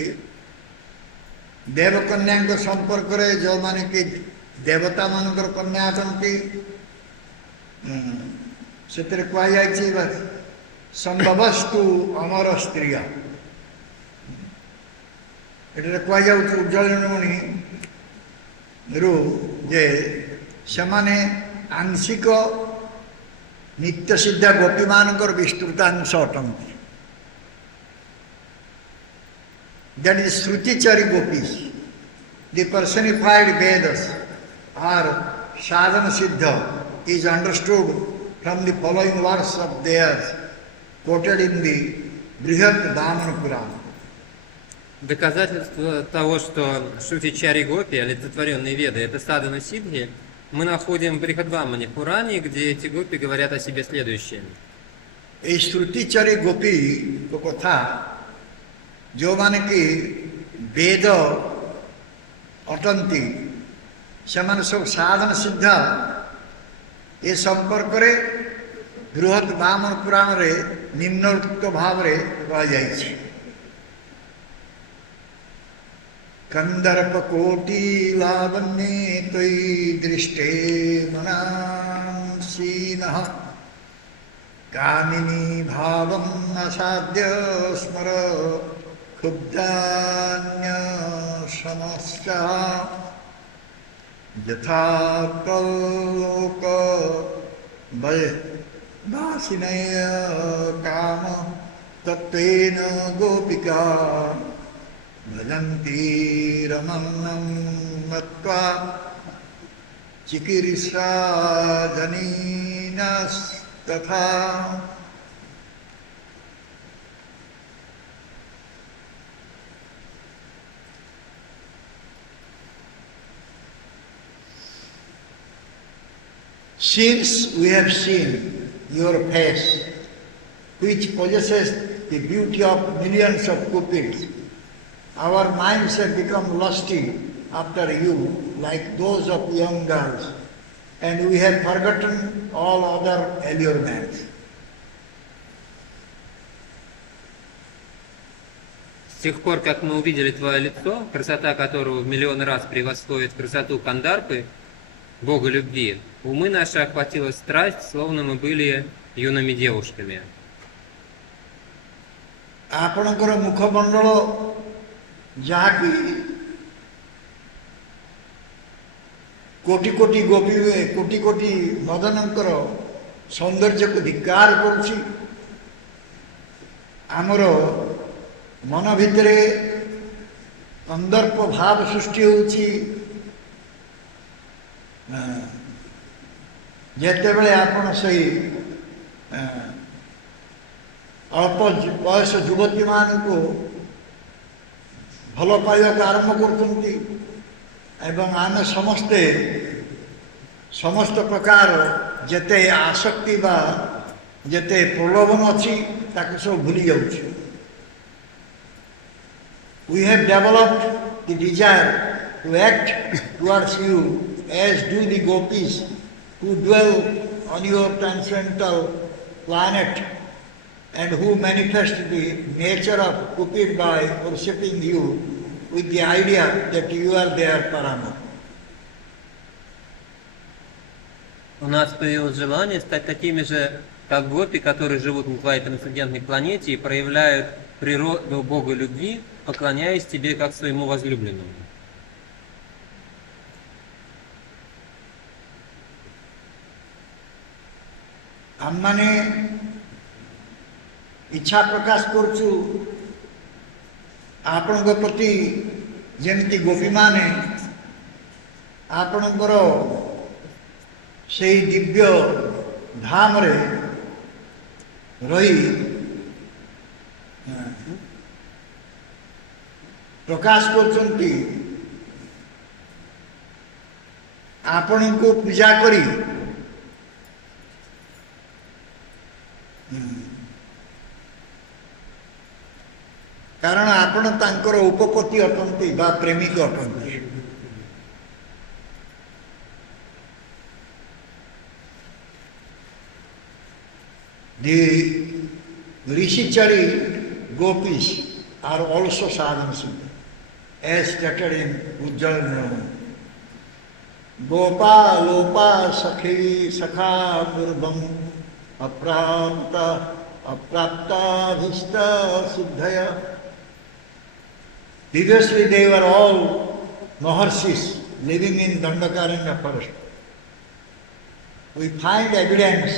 দেবকন্যাঙ্ক সম্পর্করে ଯେଉଁମାନେ କି ଦେବତା ମାନଙ୍କର କନ୍ୟା ଅଟନ୍ତି, ସେଥିରେ କୁହାଯାଇଛି ସମ୍ଭବସ୍ତୁ ଅମର ସ୍ତ୍ରୀୟ। ଏଠାରେ କୁହାଯାଉଛି ଉଜ୍ଜଳ ନିର୍ମଣିରୁ ଯେ ସେମାନେ ଆଂଶିକ ନିତ୍ୟ ସିଦ୍ଧ ଗୋପୀମାନଙ୍କର ବିସ୍ତୃତାଂଶ ଅଟନ୍ତି। That is Srutichari Gopis. The personified Vedas or Sadhana Siddha is understood from the following verse of theirs quoted in the Brihat Damana Purana. доказательство того, что Шрути Чари Гопи, олицетворенные веды, это садхана сиддхи, мы находим в Брихадвамане Пуране, где эти гопи говорят о себе следующее. এই শ্রুতিচারী গোপী কথা ଯେଉଁମାନେ କି ବେଦ ଅଟନ୍ତି ସେମାନେ ସବୁ ସାଧନ ସିଦ୍ଧ ଏ ସମ୍ପର୍କରେ ବୃହତ୍ ବାମନ ପୁରାଣରେ ନିମ୍ନୋକ୍ତ ଭାବରେ କୁହାଯାଇଛି। कंदर्पकोटि लावण्ये त्वयि दृष्टे मनांसीनः कामिनी भावम् असाद्य स्मर क्षुब्धान्यशमश्च यथा लोक वासिनय काम तत्त्वेन गोपिका भजन्ति रमन्नं मत्वा चिकीर्षा जनीनस्तथा। Since we have seen your face, which possesses the beauty of millions of cupids, our minds have become lusty after you, like those of young girls, and we have forgotten all other allurements. С тех пор, как мы увидели твое лицо, красота которого в миллион раз превосходит красоту Кандарпы, Бога любви, умы наши охватила страсть, словно мы были юными девушками. ଆପଣଙ୍କର ମୁଖମଣ୍ଡଳ ଯାହାକି କୋଟି କୋଟି ଗୋପୀ କୋଟି କୋଟି ମଦନଙ୍କର ସୌନ୍ଦର୍ଯ୍ୟକୁ ଧିକ୍କାର କରୁଛି, ଆମର ମନ ଭିତରେ କନ୍ଦର୍ପ ଭାବ ସୃଷ୍ଟି ହେଉଛି। ଯେତେବେଳେ ଆପଣ ସେହି ଅଳ୍ପ ବୟସ ଯୁବତୀମାନଙ୍କୁ ଭଲ ପାଇବାକୁ ଆରମ୍ଭ କରୁଛନ୍ତି ଏବଂ ଆମେ ସମସ୍ତେ ସମସ୍ତ ପ୍ରକାର ଯେତେ ଆସକ୍ତି ବା ଯେତେ ପ୍ରଲୋଭନ ଅଛି ତାକୁ ସବୁ ଭୁଲି ଯାଉଛୁ। We have developed the desire to act towards you as do the gopis who dwell on your transcendental planet and who manifest the nature of Cupid by worshipping you with the idea that you are their Parama. У нас появилось желание стать такими же, как гопи, которые живут на твоей трансцендентной планете и проявляют природу Бога любви, поклоняясь тебе как своему возлюбленному. ଆମମାନେ ଇଚ୍ଛା ପ୍ରକାଶ କରୁଛୁ ଆପଣଙ୍କ ପ୍ରତି ଯେମିତି ଗୋପୀମାନେ ଆପଣଙ୍କର ସେହି ଦିବ୍ୟ ଧାମରେ ରହି ପ୍ରକାଶ କରୁଛନ୍ତି, ଆପଣଙ୍କୁ ପୂଜା କରି କାରଣ ଆପଣ ତାଙ୍କର ଉପପତି ଅଟନ୍ତି ବା ପ୍ରେମିକ ଅଟନ୍ତି। The Rishicari gopis are also sadhana siddha, as stated in Ujjala. Gopa lopa sakhi sakha purvam aprapta bhista siddhaya. Previously they were all Maharshis living in Dandakaranya forest. We find evidence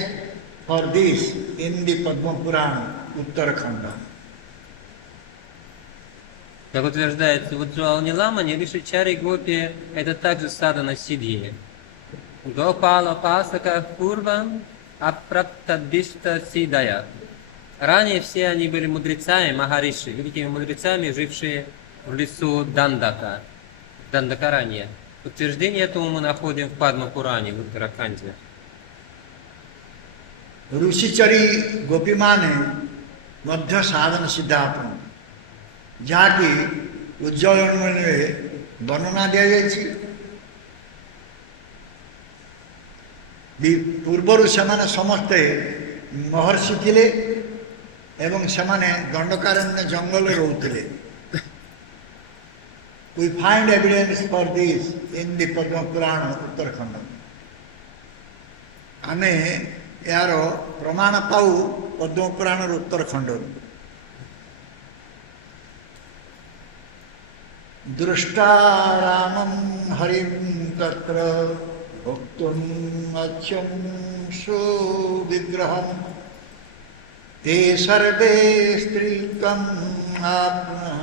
for this in the Padma Purana, Uttarakhanda. Как утверждается в Уджвалани Ламане, Ришичари Гопи – это также садхана сиддхи. Гопала пасака пурвам апраптадбишта сидая. Ранее все они были мудрецами, махариши, великими мудрецами, жившие в лесу Дандака, Дандакаранья. Подтверждение этому мы находим в Падма-Пуране, в Уттараканде. ऋषिचरी गोपी माने मध्य साधन सिद्धापन जहाँकि उज्जवल में वर्णना दिया जाए पूर्वर से समस्ते महर्षि थिले एवं से दंडकारण्य जंगल रोते. We find evidence for this in the Padma Purana Uttarakhand. आमे यार प्रमाण पाऊ पद्म पुराण उत्तरखंड. दृष्टा रामं हरिं तत्र भक्तुम् अच्छं सुविग्रहं ते सर्वे स्त्रीकम् आत्मा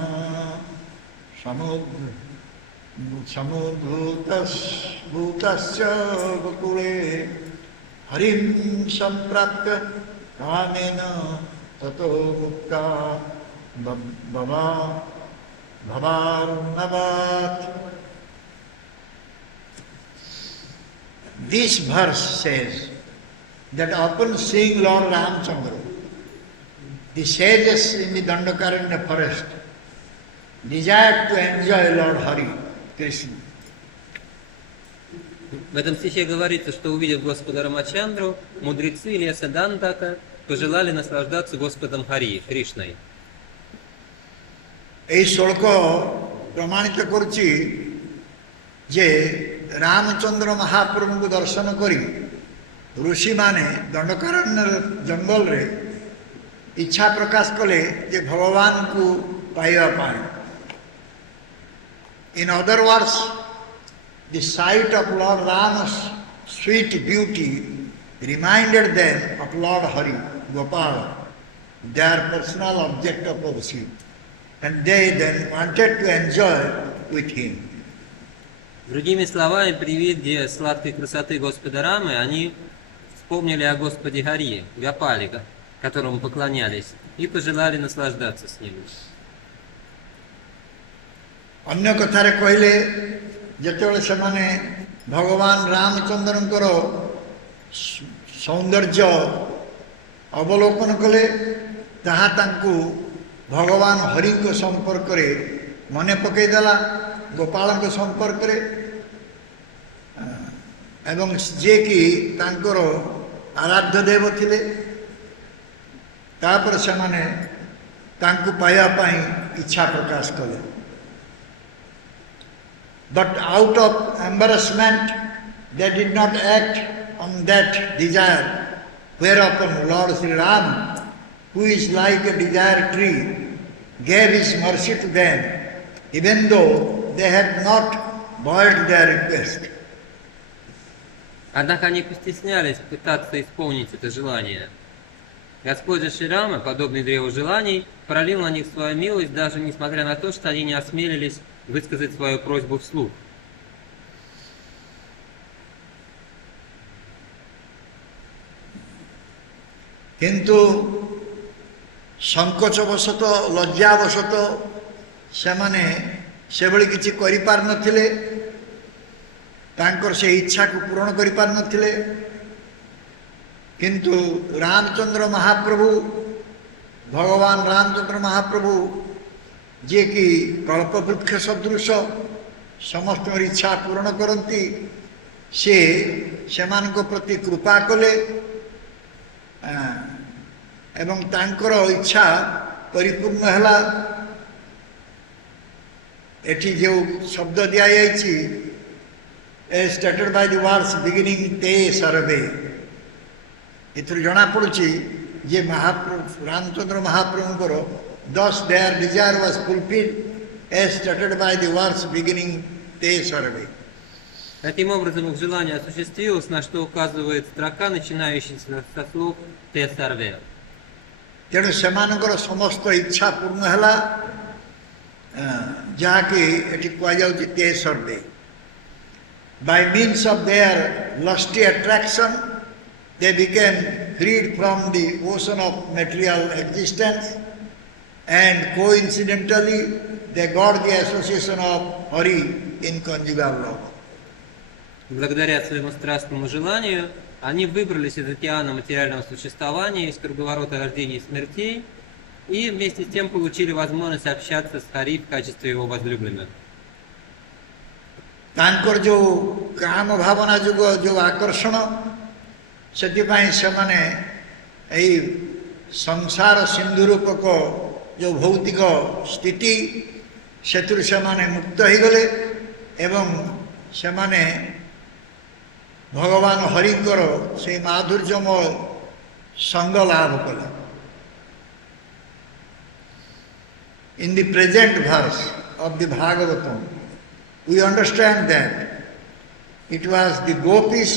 समुद्भूतस्य गोकुले हरिं संप्राप्य कामेन ततो मुक्ता भवार्णवात्. This verse says that upon seeing Lord Ramchandra, the sages in the Dandakaranya forest desired to enjoy Lord Hari, Krishna. В этом стихе говорится, что увидев Господа Рамачандру, мудрецы леса Дандака пожелали наслаждаться Господом Хари, Кришной. এই শ্লোক প্রমাণিত করছি যে রামচন্দ্র মহাপ্রভুଙ୍କୁ দর্শନ କରି ଋଷିମାନେ ଦଣ୍ଡକାରଣ୍ୟ ଜଙ୍ଗଲରେ ଇଚ୍ଛା ପ୍ରକାଶ କଲେ ଯେ ଭଗବାନଙ୍କୁ ପାଇବା ପାଇଁ. In other words, the sight of Lord Rama's sweet beauty reminded them of Lord Hari, Gopala, their personal object of worship, and they then wanted to enjoy with him. Другими словами, при виде сладкой красоты Господа Рамы, они вспомнили о Господе Хари, Гопале, которому поклонялись, и пожелали наслаждаться с ним. अन्य कथारे कहले ଯେତେବେଳେ ସେମାନେ ଭଗବାନ ରାମଚନ୍ଦ୍ରଙ୍କର ସୌନ୍ଦର୍ଯ୍ୟ ଅବଲୋକନ କଲେ ତାହା ତାଙ୍କୁ ଭଗବାନ ହରିଙ୍କ ସମ୍ପର୍କରେ ମନେ ପକାଇଦେଲା, ଗୋପାଳଙ୍କ ସମ୍ପର୍କରେ, ଏବଂ ଯିଏକି ତାଙ୍କର ଆରାଧ୍ୟ ଦେବ ଥିଲେ. ତାପରେ ସେମାନେ ତାଙ୍କୁ ପାଇବା ପାଇଁ ଇଚ୍ଛା ପ୍ରକାଶ କଲେ. But out of embarrassment, they did not act on that desire, whereupon Lord Sri Ram, who is like a desire tree, gave his mercy to them, even though they had not boiled their request. Однако они постеснялись пытаться исполнить это желание. Господь же Шри Рама, подобный древу желаний, пролил на них свою милость, даже несмотря на то, что они не осмелились высказать свою просьбу вслух. किंतु संकोचवशत लज्जावशत सेमाने सेभली किछि करि पार नथिले, तांकर से इच्छा को पूर्ण करि पार नथिले. किंतु रामचंद्र महाप्रभु, भगवान रामचंद्र महाप्रभु जे कि कल्पवृक्ष सदृश समस्त इच्छा पूर्ण करती, से सेमानक प्रति कृपा कले एवं तांकर इच्छा परिपूर्ण हैला. एठी जो शब्द दिया जाइछि, as stated by the words beginning te sarve, इथुर जना पड़ुछि जे महाप्रभु Ramchandra महाप्रभुंकर thus their desire was fulfilled as stated by the words beginning te sarve. Таким образом, их желание осуществилось, на что указывает строка, начинающаяся со слов «те сарве». तेणु सेमानकर समस्त इच्छा पूर्ण हैला, जहाँकि एठी कहुछि ते सर्वे. By means of their lusty attraction, they became freed from the ocean of material existence, and coincidentally they got the association of Hari in conjugal love. Благодаря своему страстному желанию, они выбрались из океана материального существования, из круговорота рождений и смертей, и вместе с тем получили возможность общаться с Хари в качестве его возлюбленных. ତାଙ୍କର ଯେଉଁ କାମ ଭାବନା ଯୋଗ ଯେଉଁ ଆକର୍ଷଣ ସେଥିପାଇଁ ସେମାନେ ଏହି ସଂସାର ସିନ୍ଧୁ ରୂପକ ଯେଉଁ ଭୌତିକ ସ୍ଥିତି ସେଥିରୁ ସେମାନେ ମୁକ୍ତ ହୋଇଗଲେ ଏବଂ ସେମାନେ ଭଗବାନ ହରିଙ୍କର ସେହି ମାଧୁର୍ଯ୍ୟମୟ ସଙ୍ଗ ଲାଭ କଲେ. In the present verse of the Bhagavatam, we understand that it was the gopis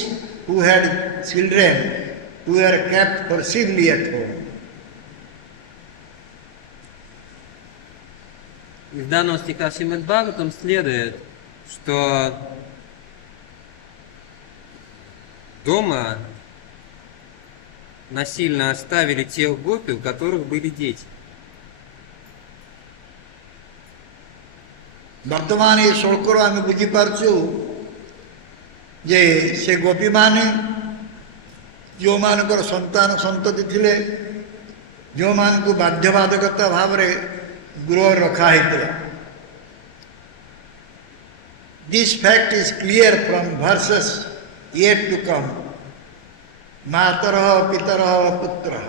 who had children who were kept forcibly at home. Из данного стиха Шримад Бхагаватам следует, что дома насильно оставили тех гопи, у которых были дети. ବର୍ତ୍ତମାନ ଏ ଶ୍ଳୋକରୁ ଆମେ ବୁଝିପାରୁଛୁ ଯେ ସେ ଗୋପୀମାନେ ଯେଉଁମାନଙ୍କର ସନ୍ତାନ ସନ୍ତତି ଥିଲେ ଯେଉଁମାନଙ୍କୁ ବାଧ୍ୟବାଧକତା ଭାବରେ ଗୃହରେ ରଖା ହେଇଥିଲା. This fact is clear from verses yet to come. ମାତରଃ ପିତରଃ ପୁତ୍ରଃ.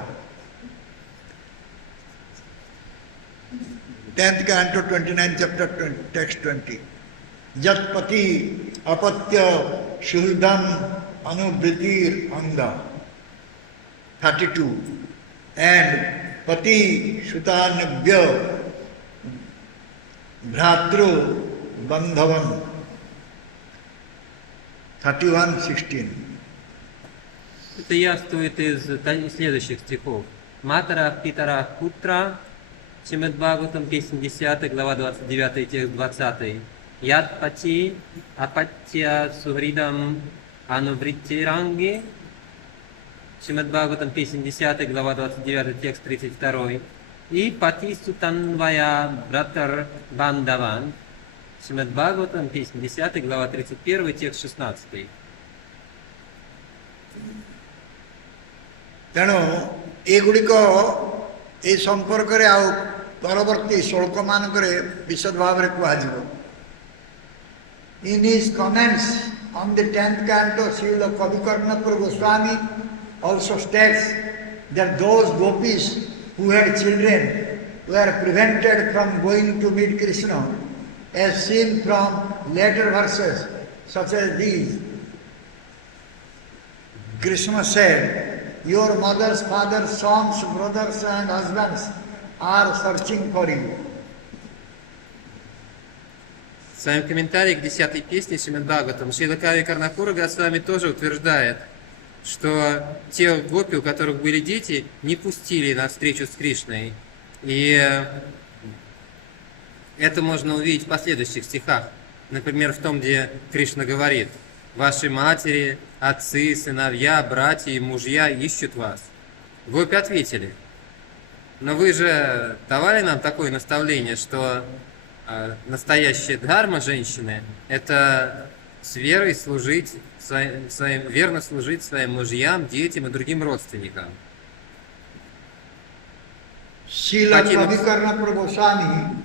10th canto 29th chapter text 20. Jatpati apatya shuhdam anuvritir anga. 32. And pati shutanabhya bhratru bandhavan. 31:16. Это явствует из следующих стихов. Матара, Питара, Путра, Шримад Бхагаватам, песня 10, глава 29, текст 20. Яд пати, апатья сувридам анувриттиранги. Шримад Бхагаватам, песня 10, глава 29, текст 32. И пати сутанвая братар бандаван. Шримад Бхагаватам, песня 10, глава 31, текст 16. ତେଣୁ ଏଗୁଡ଼ିକ ଏ ସମ୍ପର୍କରେ ଆଉ ପରବର୍ତ୍ତୀ ଶ୍ଳୋକମାନଙ୍କରେ ବିଶଦ ଭାବରେ କୁହାଯିବ. In his comments on the 10th canto, Srila Kavikarna Goswami also states that those gopis who had children were prevented from going to meet Krishna, as seen from later verses such as these. Krishna said, your mothers, fathers, sons, brothers and husbands are searching for you. В своем комментарии к 10-й песне Шримад Бхагаватам Шрила Кавикарна Госвами тоже утверждает, что те гопи, у которых были дети, не пустили на встречу с Кришной. И это можно увидеть в последующих стихах. Например, в том, где Кришна говорит: «Ваши матери, отцы, сыновья, братья и мужья ищут вас». Гопи ответили: «Но вы же давали нам такое наставление, что настоящая дхарма женщины – это с верой служить верно служить своим мужьям, детям и другим родственникам». Srila Kavikarna Goswami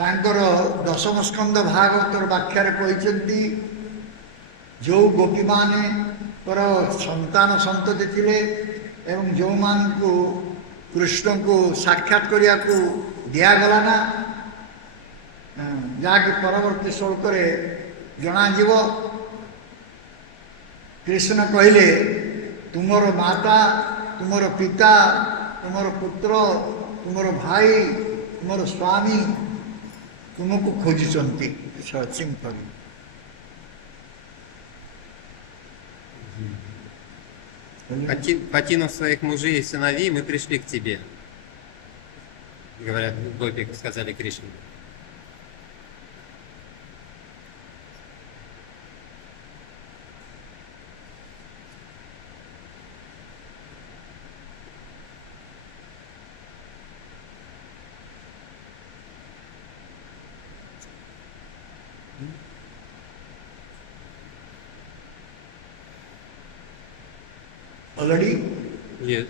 ତାଙ୍କର ଦଶମ ସ୍କନ୍ଦ ଭାଗବତର ବ୍ୟାଖ୍ୟାରେ କହିଛନ୍ତି, ଯେଉଁ ଗୋପୀମାନଙ୍କର ସନ୍ତାନ ସନ୍ତତି ଥିଲେ ଏବଂ ଯେଉଁମାନଙ୍କୁ କୃଷ୍ଣଙ୍କୁ ସାକ୍ଷାତ କରିବାକୁ ଦିଆଗଲା ନା, ଯାହାକି ପରବର୍ତ୍ତୀ ଶ୍ଳୋକରେ ଜଣାଯିବ, କୃଷ୍ଣ କହିଲେ ତୁମର ମାତା, ତୁମର ପିତା, ତୁମର ପୁତ୍ର, ତୁମର ଭାଇ, ତୁମର ସ୍ୱାମୀ ତୁମକୁ ଖୋଜୁଛନ୍ତି, searching for you. Покинув своих мужей и сыновей, мы пришли к тебе, говорят гопи, сказали Кришне. Already? Yes.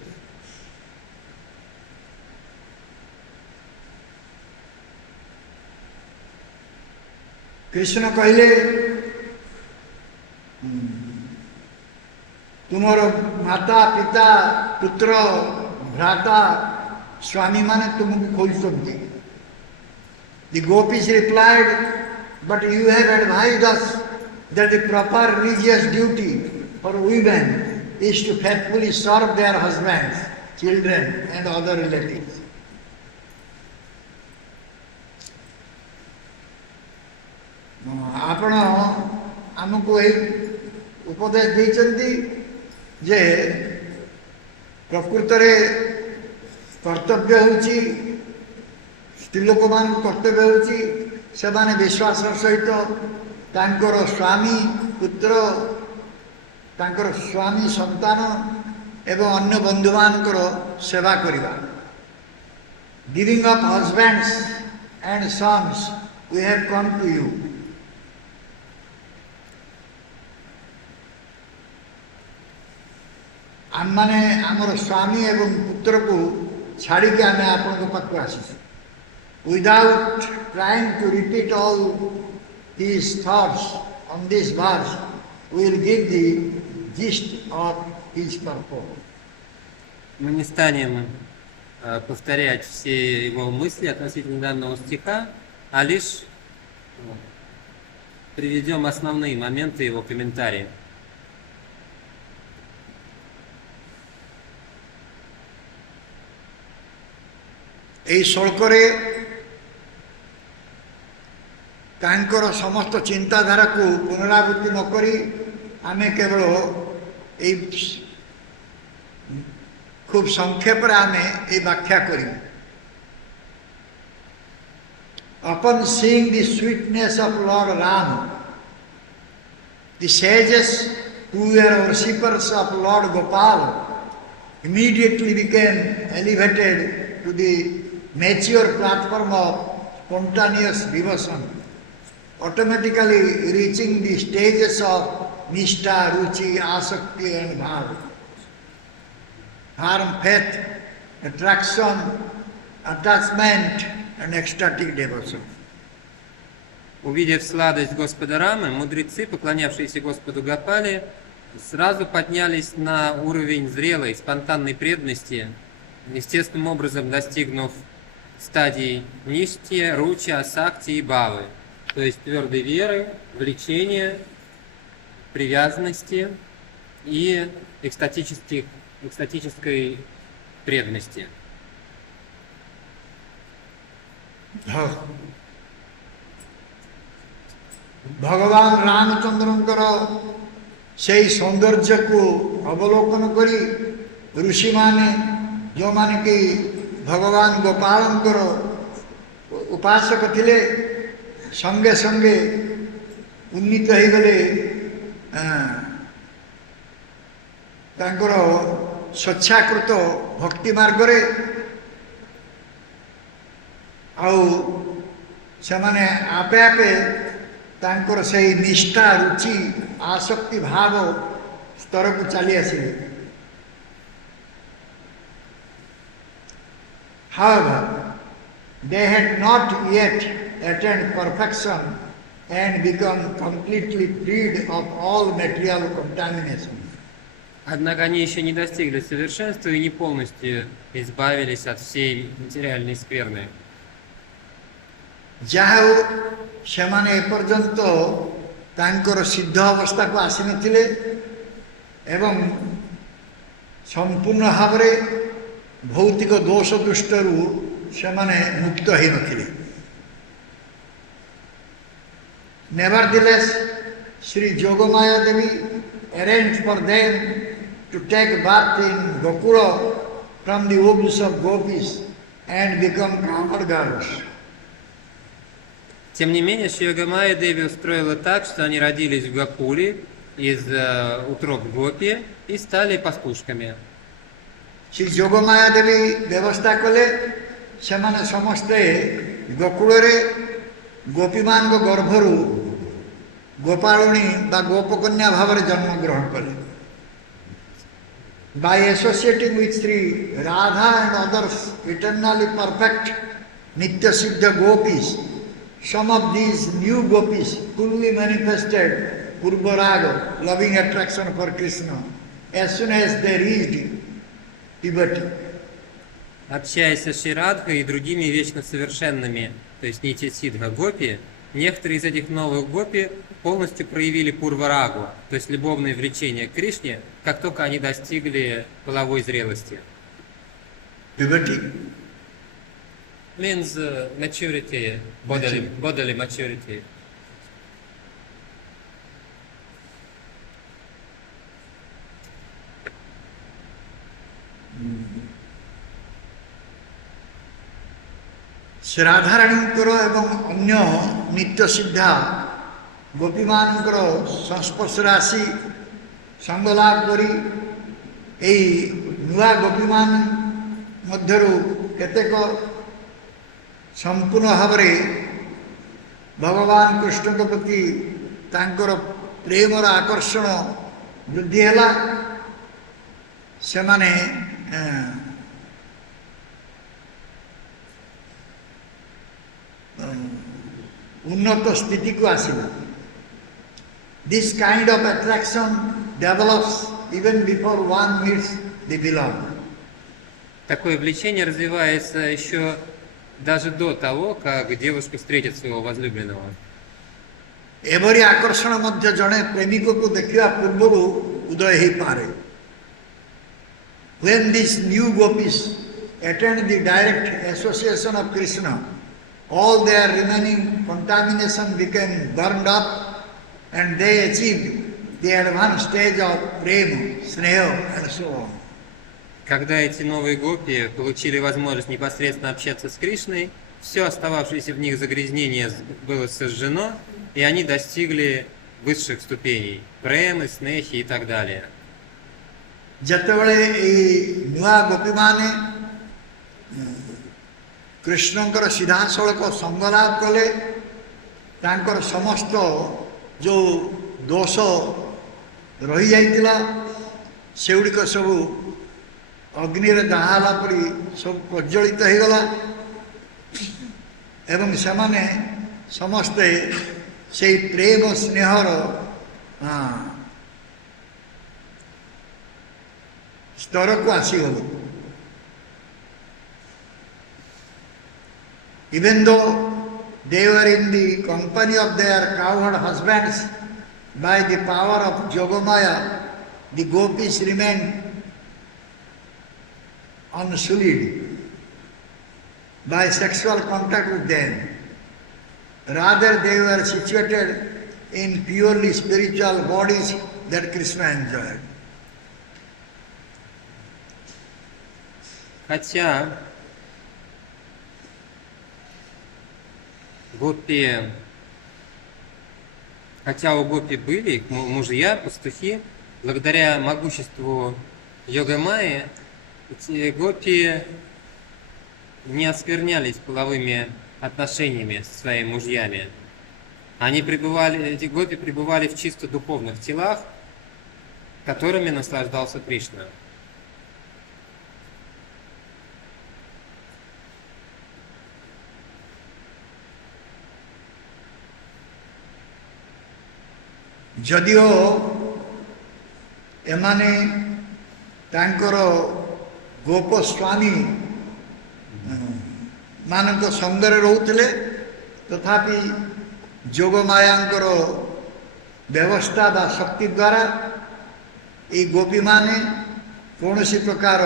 Krishna कहले तुमर माता पिता पुत्र भ्राता स्वामी माने तुमको खोजते। The gopis replied, but you have advised us that the proper religious duty for women is to faithfully serve their husbands, children and other relatives. आपण आमको यही उपदेश देइचंती जे प्रकृत रे कर्तव्य होची स्त्री लोक मान कर्तव्य होची से माने विश्वास सहित तांकर स्वामी पुत्र तांकर स्वामी संतान एवं अन्य बंधु मानकर सेवा करिबा। Giving up husbands and sons we have come to you. आम माने आमर स्वामी एवं पुत्र को छाड़ी के आमे आपन पाखु आसी। Without trying to repeat all his thoughts on this verse, we will give the gist of his purport. Мы не станем повторять все его мысли относительно данного стиха, а лишь приведем основные моменты его комментария. এই শ্লোকরে ତାଙ୍କର ସମସ୍ତ ଚିନ୍ତାଧାରାକୁ ପୁନରାବୃତ୍ତି ନ କରି ଆମେ କେବଳ এই খুব সংক্ষেপে ଆମେ এই ব্যাখ্যা করিব। Upon seeing the sweetness of Lord Ram, the sages who were worshippers of Lord Gopal immediately became elevated to the mature platform of spontaneous devotion, automatically reaching the stages of nishtha, ruchi, asakti and bhava, firm faith, attraction, attachment and ecstatic devotion. Увидев сладость Господа Рамы, мудрецы, поклонявшиеся Господу Гопале, сразу поднялись на уровень зрелой, спонтанной преданности, естественным образом достигнув стадий ништи, ручи, асакти и бавы, то есть твердой веры, влечения, привязанности и экстатической преданности. भगवान रामचंद्रंकर से सौंदर्य को अवलोकन करी ऋषि माने जो माने कि भगवान गोपालंकर उपासक थिले संगे संगे उन्नीत हो गले तांकर स्वच्छाकृत भक्ति मार्ग रे आउ से माने आपे आपे तांकर से निष्ठा रुचि आसक्ति भाव स्तर को चली आसिले। However, they had not yet attained perfection and become completely freed of all material contamination. Однако они еще не достигли совершенства и не полностью избавились от всей материальной скверны. ଯାହା ସେମାନେ ଏପର୍ଯ୍ୟନ୍ତ ତାଙ୍କର ସିଦ୍ଧ ଅବସ୍ଥାକୁ ଆସିନଥିଲେ ଏବଂ ସମ୍ପୂର୍ଣ୍ଣ ଭାବରେ ଭୌତିକ ଦୋଷ ଦୃଷ୍ଟରୁ ସେମାନେ ମୁକ୍ତ ହୋଇନଥିଲେ। Nevertheless, Sri Yogamaya Devi arranged for them to take birth in Gokula from the wombs of gopis and become Kamar girls. Тем не менее, Шри Йогамая Деви устроила так, что они родились в Гокуле из утроб Гопи и стали пастушками. Shri Yogamaya Devi ବ୍ୟବସ୍ଥା କଲେ ସେମାନେ ସମସ୍ତେ ଗୋକୁଳରେ ଗୋପୀମାନଙ୍କ ଗର୍ଭରୁ ଗୋପାଳୁଣୀ ବା ଗୋପକନ୍ୟା ଭାବରେ ଜନ୍ମଗ୍ରହଣ କଲେ। By associating with Sri Radha and others eternally perfect Nitya Siddha gopis, some of these new gopis fully manifested Purva Raga, loving attraction for Krishna, as soon as they reached puberty. Общаясь со Шри Радхой и другими вечно совершенными, то есть Нитья Сиддха гопи, некоторые из этих новых гопи полностью проявили пурварагу, то есть любовное влечение к Кришне, как только они достигли половой зрелости. Puberty Means maturity, bodily maturity. Shri ରାଧାରାଣୀଙ୍କର ଏବଂ ଅନ୍ୟ ନିତ୍ୟ ସିଦ୍ଧା ଗୋପୀମାନଙ୍କର ସଂସ୍ପର୍ଶରେ ଆସି ସଙ୍ଗଲାଭ କରି ଏହି ନୂଆ ଗୋପୀମାନ ମଧ୍ୟରୁ କେତେକ ସମ୍ପୂର୍ଣ୍ଣ ଭାବରେ ଭଗବାନ କୃଷ୍ଣଙ୍କ ପ୍ରତି ତାଙ୍କର ପ୍ରେମର ଆକର୍ଷଣ ବୃଦ୍ଧି ହେଲା। ସେମାନେ उन्नत स्थिति को आसिला। This kind of attraction develops even before one meets the beloved. Такое влечение развивается еще даже до того, как девушка встретит своего возлюбленного. Every आकर्षण मध्य जड़े प्रेमिक को देखा पूर्व उदय हो पारे। When these new gopis attend the direct association of Krishna, all their remaining contamination became burned up and they achieved the advanced stage of prema, sneha and so on. Когда эти новые гопи получили возможность непосредственно общаться с Кришной, все остававшееся в них загрязнение было сожжено, и они достигли высших ступеней – премы, снехи и так далее. ଯେତେବେଳେ ଏହି ନୂଆ ଗୋପୀମାନେ କୃଷ୍ଣଙ୍କର ସିଧାସଳଖ ସଙ୍ଗଲାଭ କଲେ, ତାଙ୍କର ସମସ୍ତ ଯେଉଁ ଦୋଷ ରହିଯାଇଥିଲା ସେଗୁଡ଼ିକ ସବୁ ଅଗ୍ନିରେ ଦାହ ହେଲା ପରି ସବୁ ପ୍ରଜ୍ୱଳିତ ହୋଇଗଲା ଏବଂ ସେମାନେ ସମସ୍ତେ ସେହି ପ୍ରେମ ସ୍ନେହର ସ୍ତରକୁ ଆସିଗଲେ। Even though they were in the company of their cowherd husbands, by the power of Yogamaya, the gopis remained unsullied by sexual contact with them. Rather, they were situated in purely spiritual bodies that Krishna enjoyed. Хотя у гопи были их мужья, пастухи, благодаря могуществу Йога-майи, эти гопи не осквернялись половыми отношениями со своими мужьями. Эти гопи пребывали в чисто духовных телах, которыми наслаждался Кришна. ଯଦିଓ ଏମାନେ ତାଙ୍କର ଗୋପ ସ୍ୱାମୀ ମାନଙ୍କ ସଙ୍ଗରେ ରହୁଥିଲେ, ତଥାପି ଯୋଗମାୟାଙ୍କର ବ୍ୟବସ୍ଥା ବା ଶକ୍ତି ଦ୍ୱାରା ଏହି ଗୋପୀମାନେ କୌଣସି ପ୍ରକାର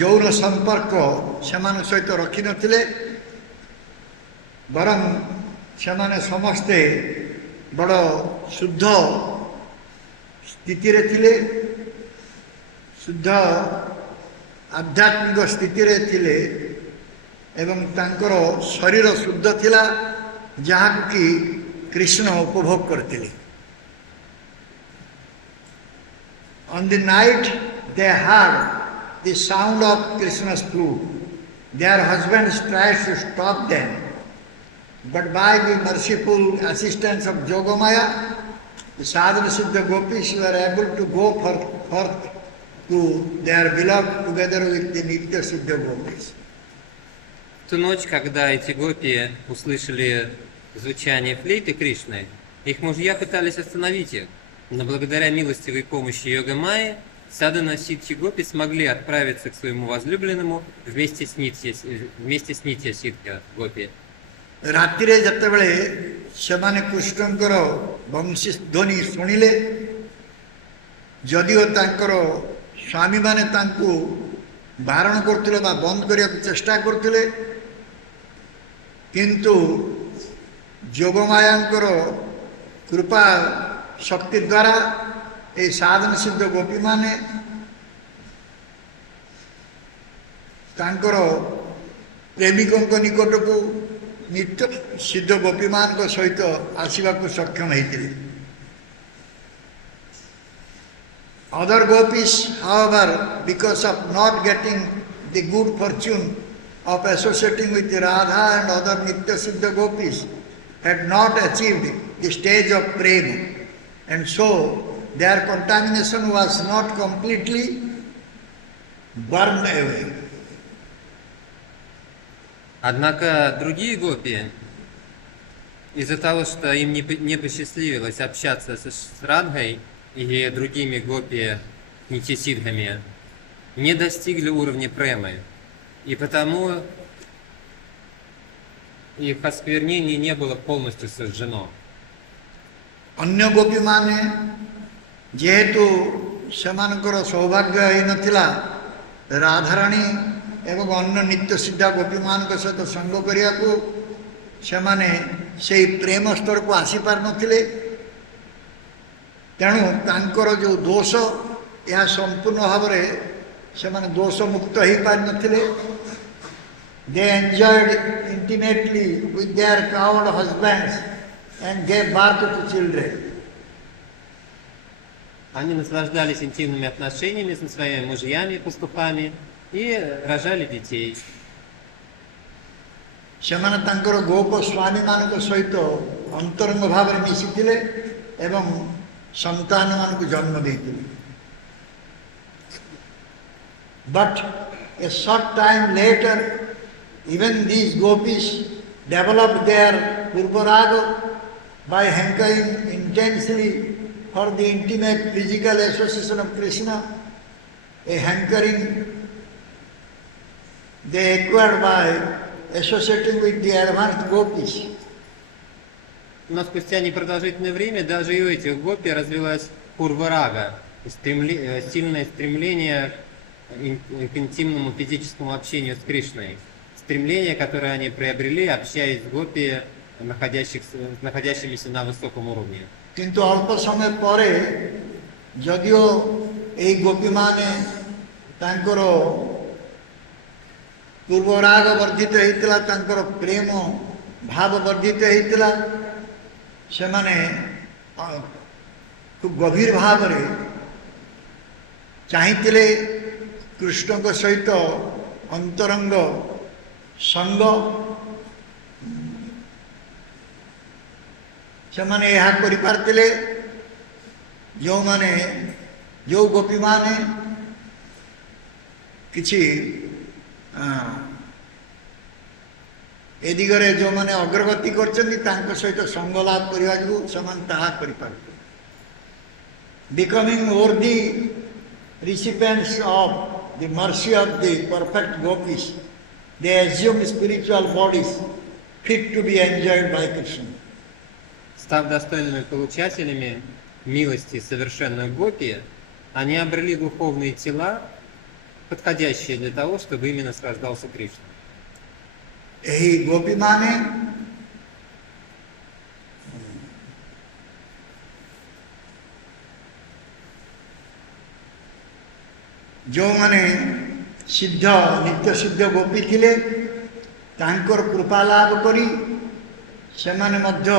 ଯୌନ ସମ୍ପର୍କ ସେମାନଙ୍କ ସହିତ ରଖିନଥିଲେ, ବରଂ ସେମାନେ ସମସ୍ତେ ବଡ଼ ଶୁଦ୍ଧ ସ୍ଥିତିରେ ଥିଲେ, ଶୁଦ୍ଧ ଆଧ୍ୟାତ୍ମିକ ସ୍ଥିତିରେ ଥିଲେ ଏବଂ ତାଙ୍କର ଶରୀର ଶୁଦ୍ଧ ଥିଲା, ଯାହାକୁ କି କୃଷ୍ଣ ଉପଭୋଗ କରିଥିଲେ। On the night they heard the sound of Krishna's flute. their husbands tried to stop them, but by the merciful assistance of Yogamaya, the sadhana siddha gopis were able to go forth to their beloved together with the nitya siddha gopis. В ту ночь, когда эти гопи услышали звучание флейты Кришны, их мужья пытались остановить их, но благодаря милостивой помощи Йога Майи, садхана ситхи гопи смогли отправиться к своему возлюбленному вместе с нитья ситхи гопи. ରାତିରେ ଯେତେବେଳେ ସେମାନେ କୃଷ୍ଣଙ୍କର ବଂଶୀ ଧ୍ୱନି ଶୁଣିଲେ, ଯଦିଓ ତାଙ୍କର ସ୍ୱାମୀମାନେ ତାଙ୍କୁ ବାରଣ କରୁଥିଲେ ବା ବନ୍ଦ କରିବାକୁ ଚେଷ୍ଟା କରୁଥିଲେ, କିନ୍ତୁ ଯୋଗମାୟାଙ୍କର କୃପା ଶକ୍ତି ଦ୍ୱାରା ଏହି ସାଧନ ସିଦ୍ଧ ଗୋପୀମାନେ ତାଙ୍କର ପ୍ରେମିକଙ୍କ ନିକଟକୁ ନିତ୍ୟ ସିଦ୍ଧ ଗୋପୀମାନଙ୍କ ସହିତ ଆସିବାକୁ ସକ୍ଷମ ହେଇଥିଲେ. Other gopis, however, because of not getting the good fortune of associating with Radha and other Nitya Siddha gopis, had not achieved the stage of prema, and so their contamination was not completely burned away. Однако другие гопи, из-за того, что им не посчастливилось общаться с Радхой и другими гопи нитисидхами, не достигли уровня премы, и потому их осквернение не было полностью сожжено. अन्य गोपी माने जेहेतु सेमानकर सौभाग्य ही नथिला राधाराणी एवं अन्य नित्य सिद्धा गोपी मान सहित संग करिया को सेमाने से प्रेम स्तर को आसी पार नथिले, तेणु तांकर जो दोष यह संपूर्ण भाव में सेमाने दोष मुक्त ही पार नथिले. They enjoyed intimately with their cowed husbands and gave birth to children. Они наслаждались интимными отношениями со своими мужьями, пастухами и рожали детей. ସେମାନେ ତାଙ୍କର ଗୋପ ସ୍ୱାମୀମାନଙ୍କ ସହିତ ଅନ୍ତରଙ୍ଗ ଭାବରେ ମିଶିଥିଲେ ଏବଂ ସନ୍ତାନମାନଙ୍କୁ ଜନ୍ମ ଦେଇଥିଲେ. But a short time later, even these gopis developed their purvaraga by hankering intensely for the intimate physical association of Krishna, a hankering they acquired by associating with the advanced gopis. Но спустя непродолжительное время даже и у этих гопи развилась пурварага, сильное стремление к интимному физическому общению с Кришной. Стремление, которое они приобрели, общаясь с гопи, находящимися на высоком уровне. किंतु अल्प समय परे जदियो एई गोपी माने तांकर पूर्वराग वर्धित होइतला, तांकर प्रेम भाव वर्धित होइतला, से माने खूब गभीर भाव रे चाहितिले कृष्ण को सहित अंतरंग संग से माने यह करि पारतिले. जो माने जो गोपी माने किछि ए दिगरे जो माने अग्रगति करछन्ति तांको सहित संग लाभ करिवा जो समान ताहा करि पारते. Becoming worthy recipients of the mercy of the perfect gopis, they assume spiritual bodies fit to be enjoyed by Krishna. Став достойными получателями милости совершенных гопи, они обрели духовные тела, подходящие для того, чтобы ими наслаждался Кришна. एही गोपी माने जो माने सिद्ध नित्य सिद्ध गोपी थिले तांकर कृपा लाभ करी से माने मध्य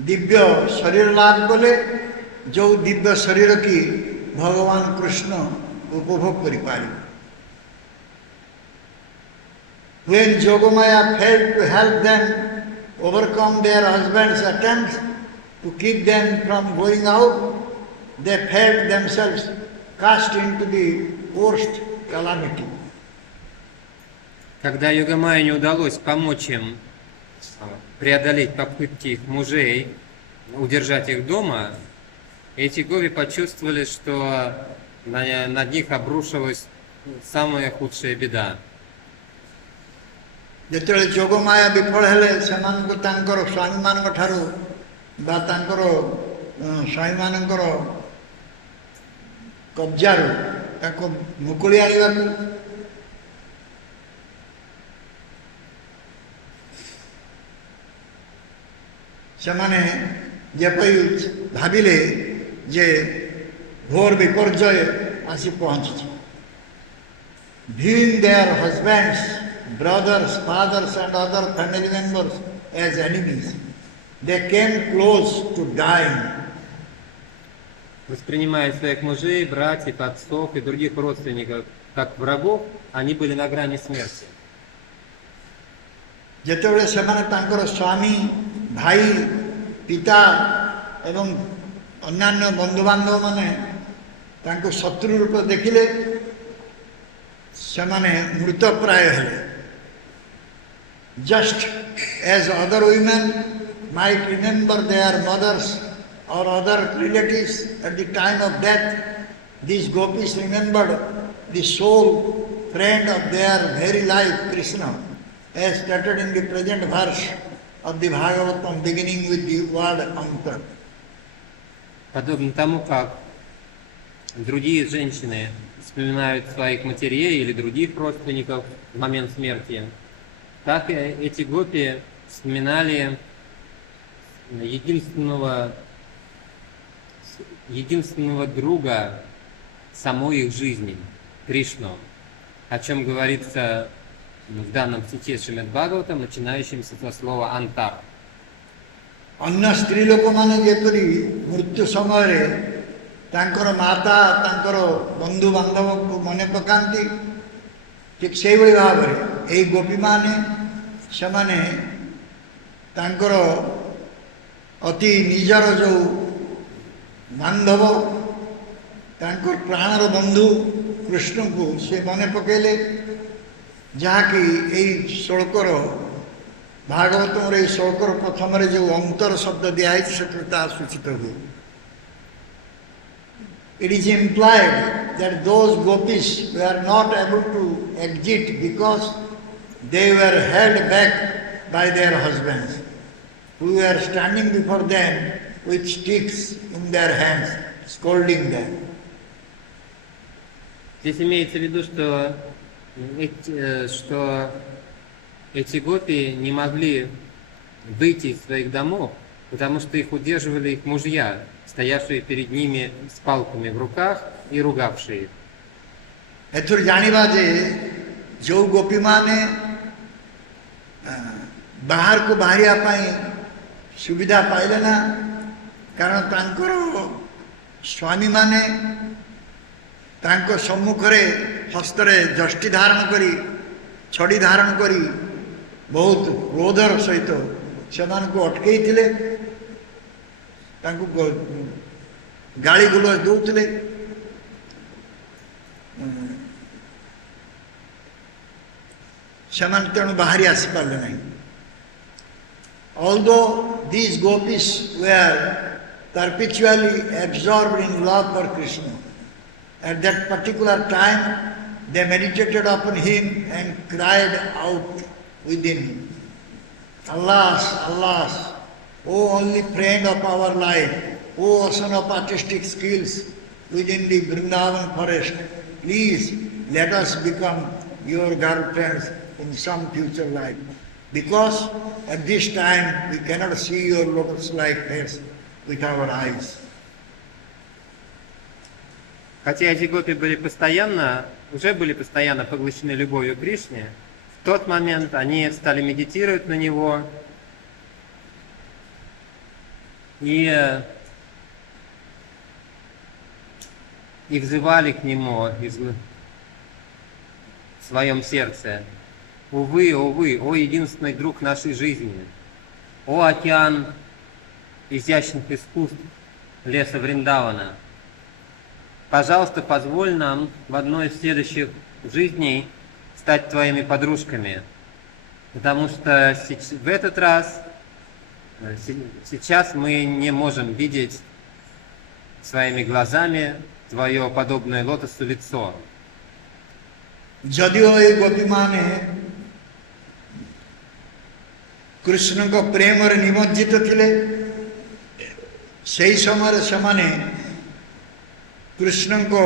दिव्य शरीर लाभ कले, जो दिव्य शरीर की भगवान कृष्ण उपभोग करि पारि. When Yogamaya failed to help them overcome their husband's attempts to keep them from going out, they felt themselves cast into the worst calamity. Когда Йогамае не удалось помочь им преодолеть попытки их мужей удержать их дома, эти гопи почувствовали, что над них обрушилась самая худшая беда. ଯେତେବେଳେ ଯୋଗମାୟା ବିଫଳ ହେଲେ ସେମାନଙ୍କୁ ତାଙ୍କର ସ୍ୱାମୀମାନଙ୍କ ଠାରୁ ବା ତାଙ୍କର ସ୍ୱାମୀମାନଙ୍କର କବ୍ଜାରୁ ତାଙ୍କୁ ମୁକୁଳି ଆଣିବାକୁ ସେମାନେ ଯେପରି ଭାବିଲେ ଯେ ଘୋର ବିପର୍ଯ୍ୟୟ ଆସି ପହଞ୍ଚିଛି. Viewing their husbands, brothers, fathers and other family members as enemies, they came close to dying. Воспринимая своих мужей, братьев, отцов и других родственников как врагов, они были на грани смерти. ଯେତେବେଳେ ସେମାନେ ତାଙ୍କର ସ୍ୱାମୀ, ଭାଇ, ପିତା ଏବଂ ଅନ୍ୟାନ୍ୟ ବନ୍ଧୁବାନ୍ଧବମାନେ ତାଙ୍କୁ ଶତ୍ରୁ ରୂପ ଦେଖିଲେ, ସେମାନେ ମୃତପ୍ରାୟ ହେଲେ. Just as other women might remember their mothers or other relatives at the time of death, these gopis remembered the sole friend of their very life, Krishna, as stated in the present verse of the Bhagavatam, beginning with the word Anta. Подобно тому, как другие женщины вспоминают своих матерей или других родственников в момент смерти, так и эти гопи вспоминали единственного друга самой их жизни, Кришну, о чем говорится в данном стихе Шримад Бхагаватам, начинающемся со слова «антар». ଅନ୍ୟ ସ୍ତ୍ରୀ ଲୋକମାନେ ଯେପରି ମୃତ୍ୟୁ ସମୟରେ ତାଙ୍କର ମାତା ତାଙ୍କର ବନ୍ଧୁବାନ୍ଧବଙ୍କୁ ମନେ ପକାନ୍ତି, ଠିକ୍ ସେଇଭଳି ଭାବରେ ଏହି ଗୋପୀମାନେ ସେମାନେ ତାଙ୍କର ଅତି ନିଜର ଯେଉଁ ବାନ୍ଧବ ତାଙ୍କର ପ୍ରାଣର ବନ୍ଧୁ କୃଷ୍ଣଙ୍କୁ ସେ ମନେ ପକାଇଲେ, ଯାହାକି ଏହି ଶ୍ଳୋକର ଭାଗବତର ଏହି ଶ୍ଳୋକର ପ୍ରଥମରେ ଯେଉଁ ଅନ୍ତର ଶବ୍ଦ ଦିଆହେଇଛି ସେଥିରେ ତାହା ସୂଚିତ ହୁଏ. It is implied that those gopis were not able to exit because they were held back by their husbands, who were standing before them with sticks in their hands, scolding them. Здесь имеется в виду, что эти гопи не могли выйти из своих домов, потому что их удерживали их мужья, стоявшие перед ними с палками в руках и ругавшие их. ଏଥିରୁ ଜାଣିବା ଯେ ଯେଉଁ ଗୋପୀମାନେ ବାହାରକୁ ବାହାରିବା ପାଇଁ ସୁବିଧା ପାଇଲେ ନା, କାରଣ ତାଙ୍କର ସ୍ୱାମୀମାନେ ତାଙ୍କ ସମ୍ମୁଖରେ ହସ୍ତରେ ଯଷ୍ଟି ଧାରଣ କରି ଛଡ଼ି ଧାରଣ କରି ବହୁତ କ୍ରୋଧର ସହିତ ସେମାନଙ୍କୁ ଅଟକେଇଥିଲେ, ତାଙ୍କୁ ଗାଳି ଗୁଲଜ ଦେଉଥିଲେ. ସେମାନେ ତେଣୁ ବାହାରି ଆସିପାରିଲେ ନାହିଁ. Although these gopis were perpetually absorbed in love for Krishna, at that particular time they meditated upon him and cried out within, "Alas, alas, O only friend of our life, O son of artistic skills within the Vrindavan forest, please let us become your girlfriends in some future life, because at this time we cannot see your lotus-like face with our eyes." Хотя эти гопи уже были постоянно поглощены любовью к Кришне, в тот момент они стали медитировать на него и взывали к нему в своем сердце. Увы, о единственный друг нашей жизни, о океан изящных искусств леса Вриндавана, пожалуйста, позволь нам в одной из следующих жизней стать твоими подружками, потому что в этот раз, сейчас мы не можем видеть своими глазами твое подобное лотосу лицо. जदियो ये गोपी माने कृष्ण को प्रेम और निमज्जित थिले सही समय से कृष्ण को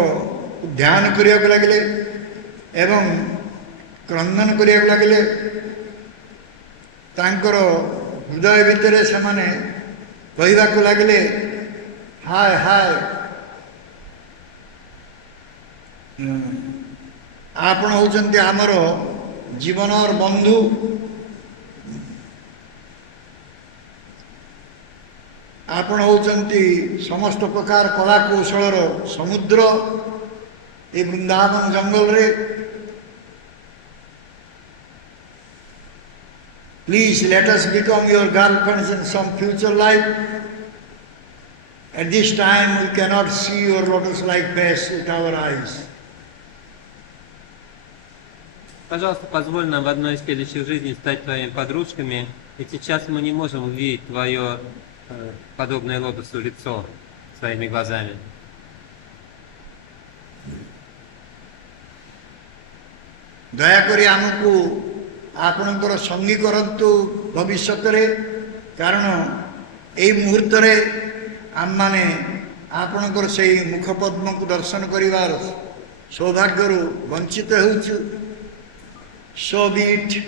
ध्यान करिया लगे एवं क्रंदन करिया लगे तांकर हृदय भितर से कहवाक लगे हाय हाय आपण होचंती आमर जीवन और बंधु आपण होचंती समस्त प्रकार कला कौशल समुद्र ये वृंदावन जंगल रे please let us become your girlfriends in some future life at this time we cannot see your lotus like face with our eyes. Пожалуйста, позволь нам в одной из следующих жизней стать твоими подружками, и сейчас мы не можем увидеть твое подобное лотосу лицо своими глазами. दयाकोरी आमको आपणकर संगी करंतु भविष्यत रे कारण ए मुहूर्त रे आम माने आपणकर से मुखपद्म को दर्शन करिवार सौभाग्य वंचित होउछु. So be it,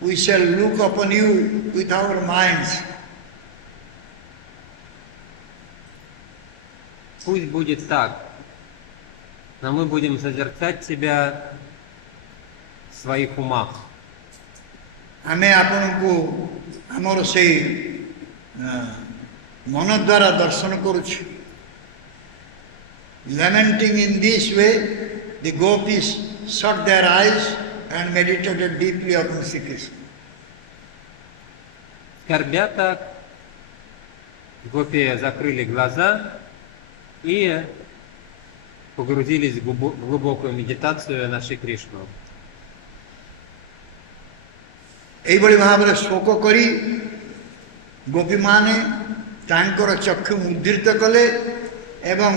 we shall look upon you with our minds. Пусть будет так, но мы будем созерцать тебя в своих умах. हमें आपन को हमर से मन द्वारा दर्शन करूछु. Lamenting in this way, the gopis shut their eyes and meditated deeply upon Sri Krishna. Скорбя так, гопи закрыли глаза и погрузились в глубокую медитацию на Шри Кришну. এইভাবে ভাবে শোক করি গোপী মানে তাঙ্কর চক্ষু মুদ্রিত কলে এবং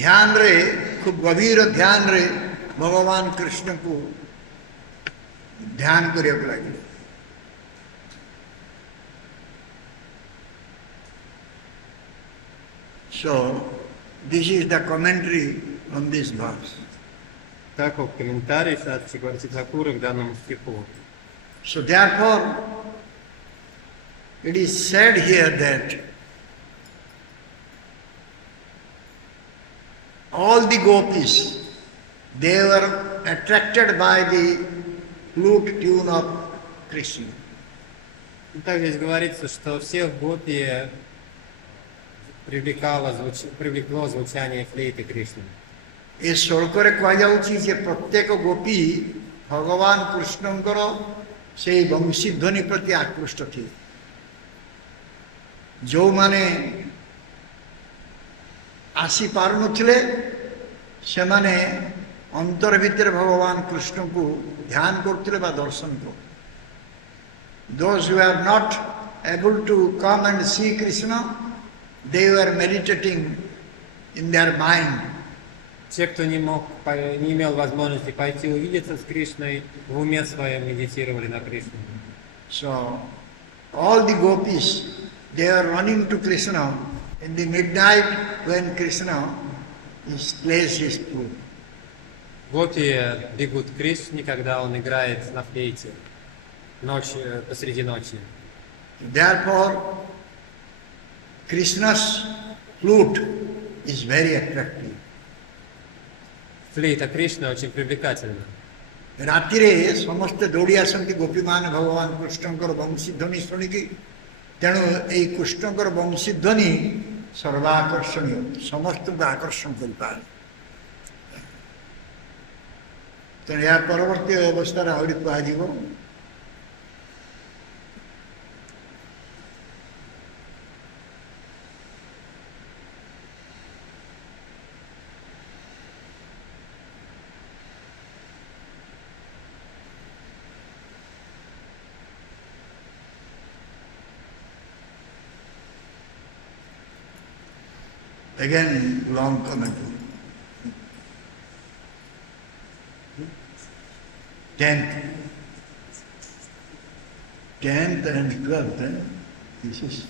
ধ্যান রে খুব গভীর ধ্যান রে ভগবান কৃষ্ণ को ध्यान करिया लगे. So this is the commentary on this verse. Так вот комментарий Садчи Тхакура к данному стиху. So therefore it is said here that all the gopis, they were attracted by the flute tune of Krishna. Так здесь говорится, что всех гопи привлекло звучание флейты Кришны. ଏ ଶ୍ଳୋକରେ କୁହାଯାଉଛି ଯେ ପ୍ରତ୍ୟେକ ଗୋପୀ ଭଗବାନ କୃଷ୍ଣଙ୍କର ସେଇ ବଂଶୀଧ୍ୱନି ପ୍ରତି ଆକୃଷ୍ଟ ଥିଲେ. ଯେଉଁମାନେ ଆସିପାରୁନଥିଲେ ସେମାନେ अंतर भितर भगवान कृष्ण को ध्यान करते दर्शन कर. Those who are not able to come and see Krishna, they were meditating in their mind. Те, кто не имел возможности пойти увидеться с Кришной, в уме своем медитировали на Кришну. So all the gopis, they are running to Krishna in the midnight when Krishna plays his flute. Гопи бегут к Кришне, когда он играет на флейте посреди ночи. Therefore, Krishna's flute is very attractive. Флейта Кришны очень привлекательна. रातिरे समस्त दौड़ी आसती गोपी मान भगवान कृष्णकर वंशीध्वनि शुणिकी तेणु यही कृष्णकर वंशीध्वनि सर्वाकर्षणीय समस्त को आकर्षण कर पाए. ତେଣୁ ଏହା ପରବର୍ତ୍ତୀ ଅବସ୍ଥାରେ ଆହୁରି କୁହାଯିବ। Again, long comment. 10th and 12th, this is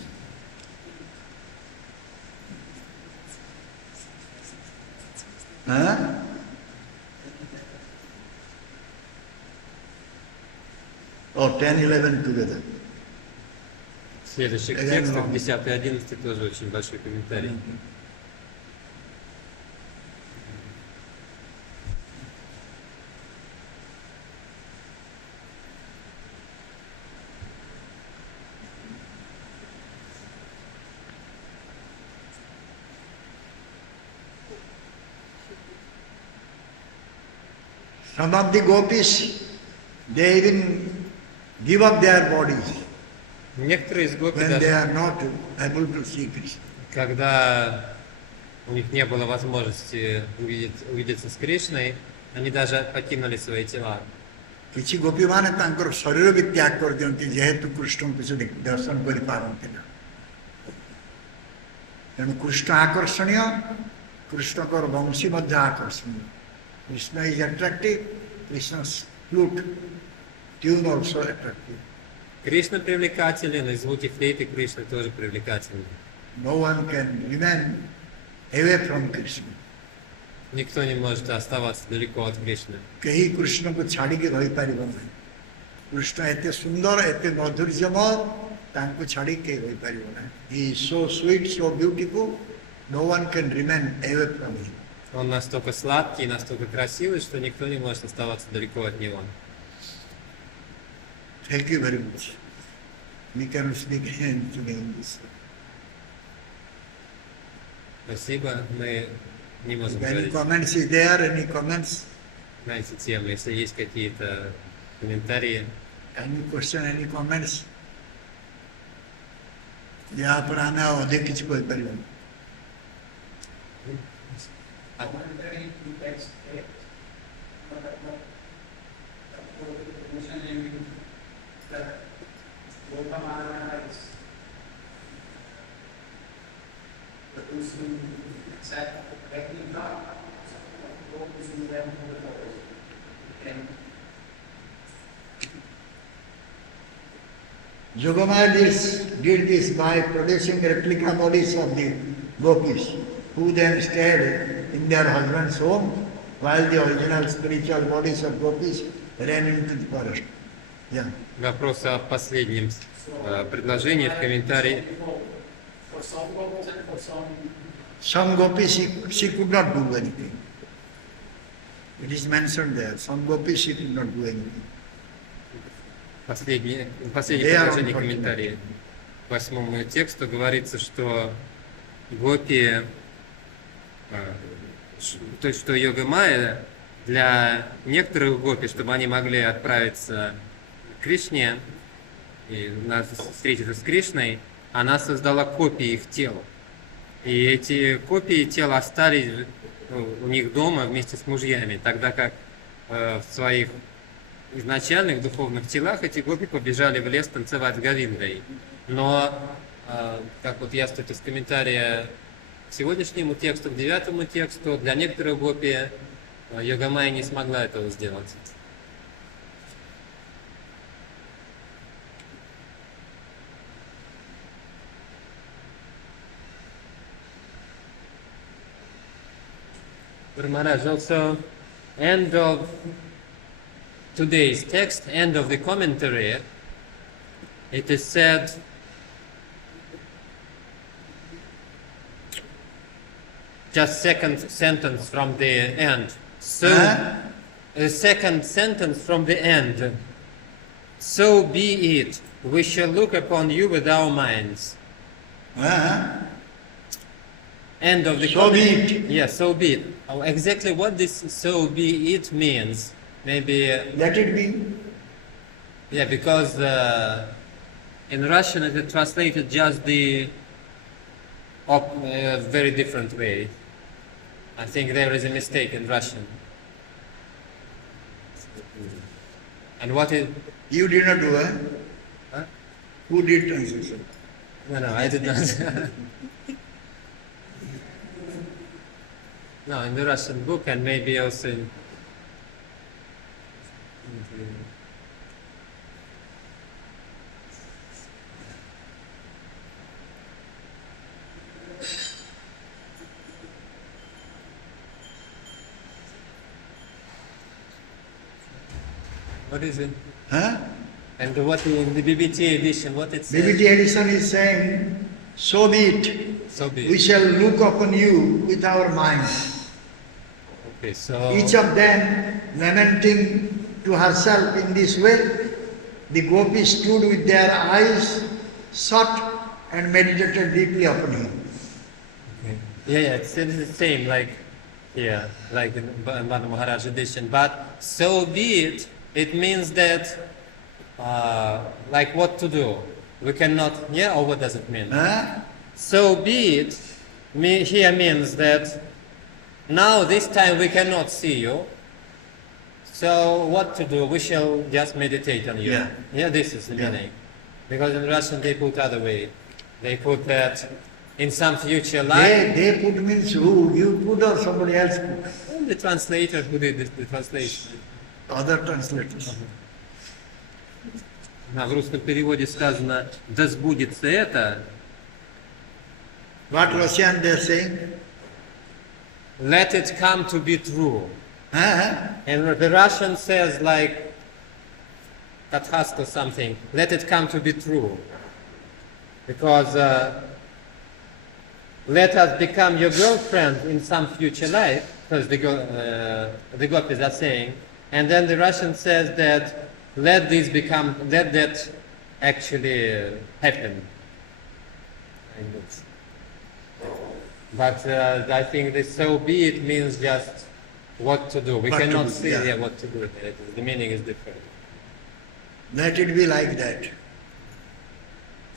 Oh, 10, 11 together. В следующих текстах, 10 и 11, тоже очень большой комментарий. Some of the gopis, they even give up their bodies Некоторые из гопи when they даже, are not able to see Krishna. когда у них не было возможности увидеться с Кришной, они даже покинули свои тела. କିଛି ଗୋପୀମାନେ ତାଙ୍କର ଶରୀର ବି ତ୍ୟାଗ କରିଦିଅନ୍ତି ଯେହେତୁ କୃଷ୍ଣଙ୍କୁ ସେ ଦର୍ଶନ କରିପାରନ୍ତି ନା। ତେଣୁ କୃଷ୍ଣ ଆକର୍ଷଣୀୟ, କୃଷ୍ଣଙ୍କର ବଂଶୀ ମଧ୍ୟ ଆକର୍ଷଣୀୟ। କୃଷ୍ଣ ଇଜ୍ ଆଟ୍ରାକ୍ଟିଭ, କୃଷ୍ଣ's flute, tune also attractive. Кришна привлекателен, и звуки флейты Кришны тоже привлекательны. No one can remain away from Krishna. Никто не может оставаться далеко от Кришны. କେହି କୃଷ୍ଣକୁ ଛାଡ଼ିକି ରହିପାରିବ ନାହିଁ। କୃଷ୍ଣ ଏତେ ସୁନ୍ଦର, ଏତେ ମଧୁର୍ଯ୍ୟମୟ, ତାଙ୍କୁ ଛାଡ଼ିକି କେହି ରହିପାରିବ ନାହିଁ। He is so sweet, so beautiful, no one can remain away from him. Он настолько сладкий, настолько красивый, что никто не может оставаться далеко от него. Thank you very much. We can speak in English. Спасибо. Мы не можем Any говорить comments is there? Any comments? на эти темы. Если есть какие-то комментарии. Any question? Any comments? या पर आना अधिक किसी को परिवार Yogamaya did this by producing replica bodies of the gopis, who then stayed in their husband's home, while the original spiritual bodies of gopis ran into the forest. Yeah. Вопрос о последнем предложении в комментарии. Some gopis she could not do anything. It is mentioned there. Some gopis she could not do anything. Последнее предложение комментария. К 8 тексту говорится, что гопи, то есть что йога майя для некоторых гопи, чтобы они могли отправиться к Кришне и встретиться с Кришной, она создала копии их тела. И эти копии тела остались у них дома вместе с мужьями, тогда как в своих изначальных духовных телах эти гопи побежали в лес танцевать с Говиндой. Но, как вот яствует из комментария к сегодняшнему тексту, к 9 тексту, для некоторых гопи Йога-майя не смогла этого сделать. Maharaj, also end of today's text, end of the commentary, it is said, just second sentence from the end. So, second sentence from the end. So be it. We shall look upon you with our minds. End of the So be it. Yes, so be it. Exactly what this "so be it" means maybe, Let it be. yeah, because in Russian it is translated just the very different way. I think there is a mistake in Russian. And what is... You did not do it. Huh? Who did translation? No, I did not. No, in the Russian book and maybe also in what is it? Huh? And what in the BBT edition, what it says? BBT edition is saying, so be it. So be We it. shall look upon you with our minds. Okay, so Each of them lamenting to herself in this way, the gopis stood with their eyes shut and meditated deeply upon him. yeah, it's the same like here, like in Madhu Maharaj edition. But so be it. It means that like what to do. We cannot. Yeah, or what does it mean? Huh? So be it. Here means that now this time we cannot see you. So what to do? We shall just meditate on you. Yeah. Yeah, this is the Yeah. meaning. Because in Russian they put other way. They put that in some future life. They put means who? You put or somebody else put? The translator who did the translation. Other translators. В русском переводе сказано «Да сбудется это». What Russian they are saying? Let it come to be true. Huh? And the Russian says like Tathasto something. Let it come to be true. Because let us become your girlfriend in some future life. Because the gopis are saying. And then the Russian says that let that actually happen. But I think the so be it means just what to do. We What to cannot do, see yeah. what to do. The meaning is different. Let it be like that.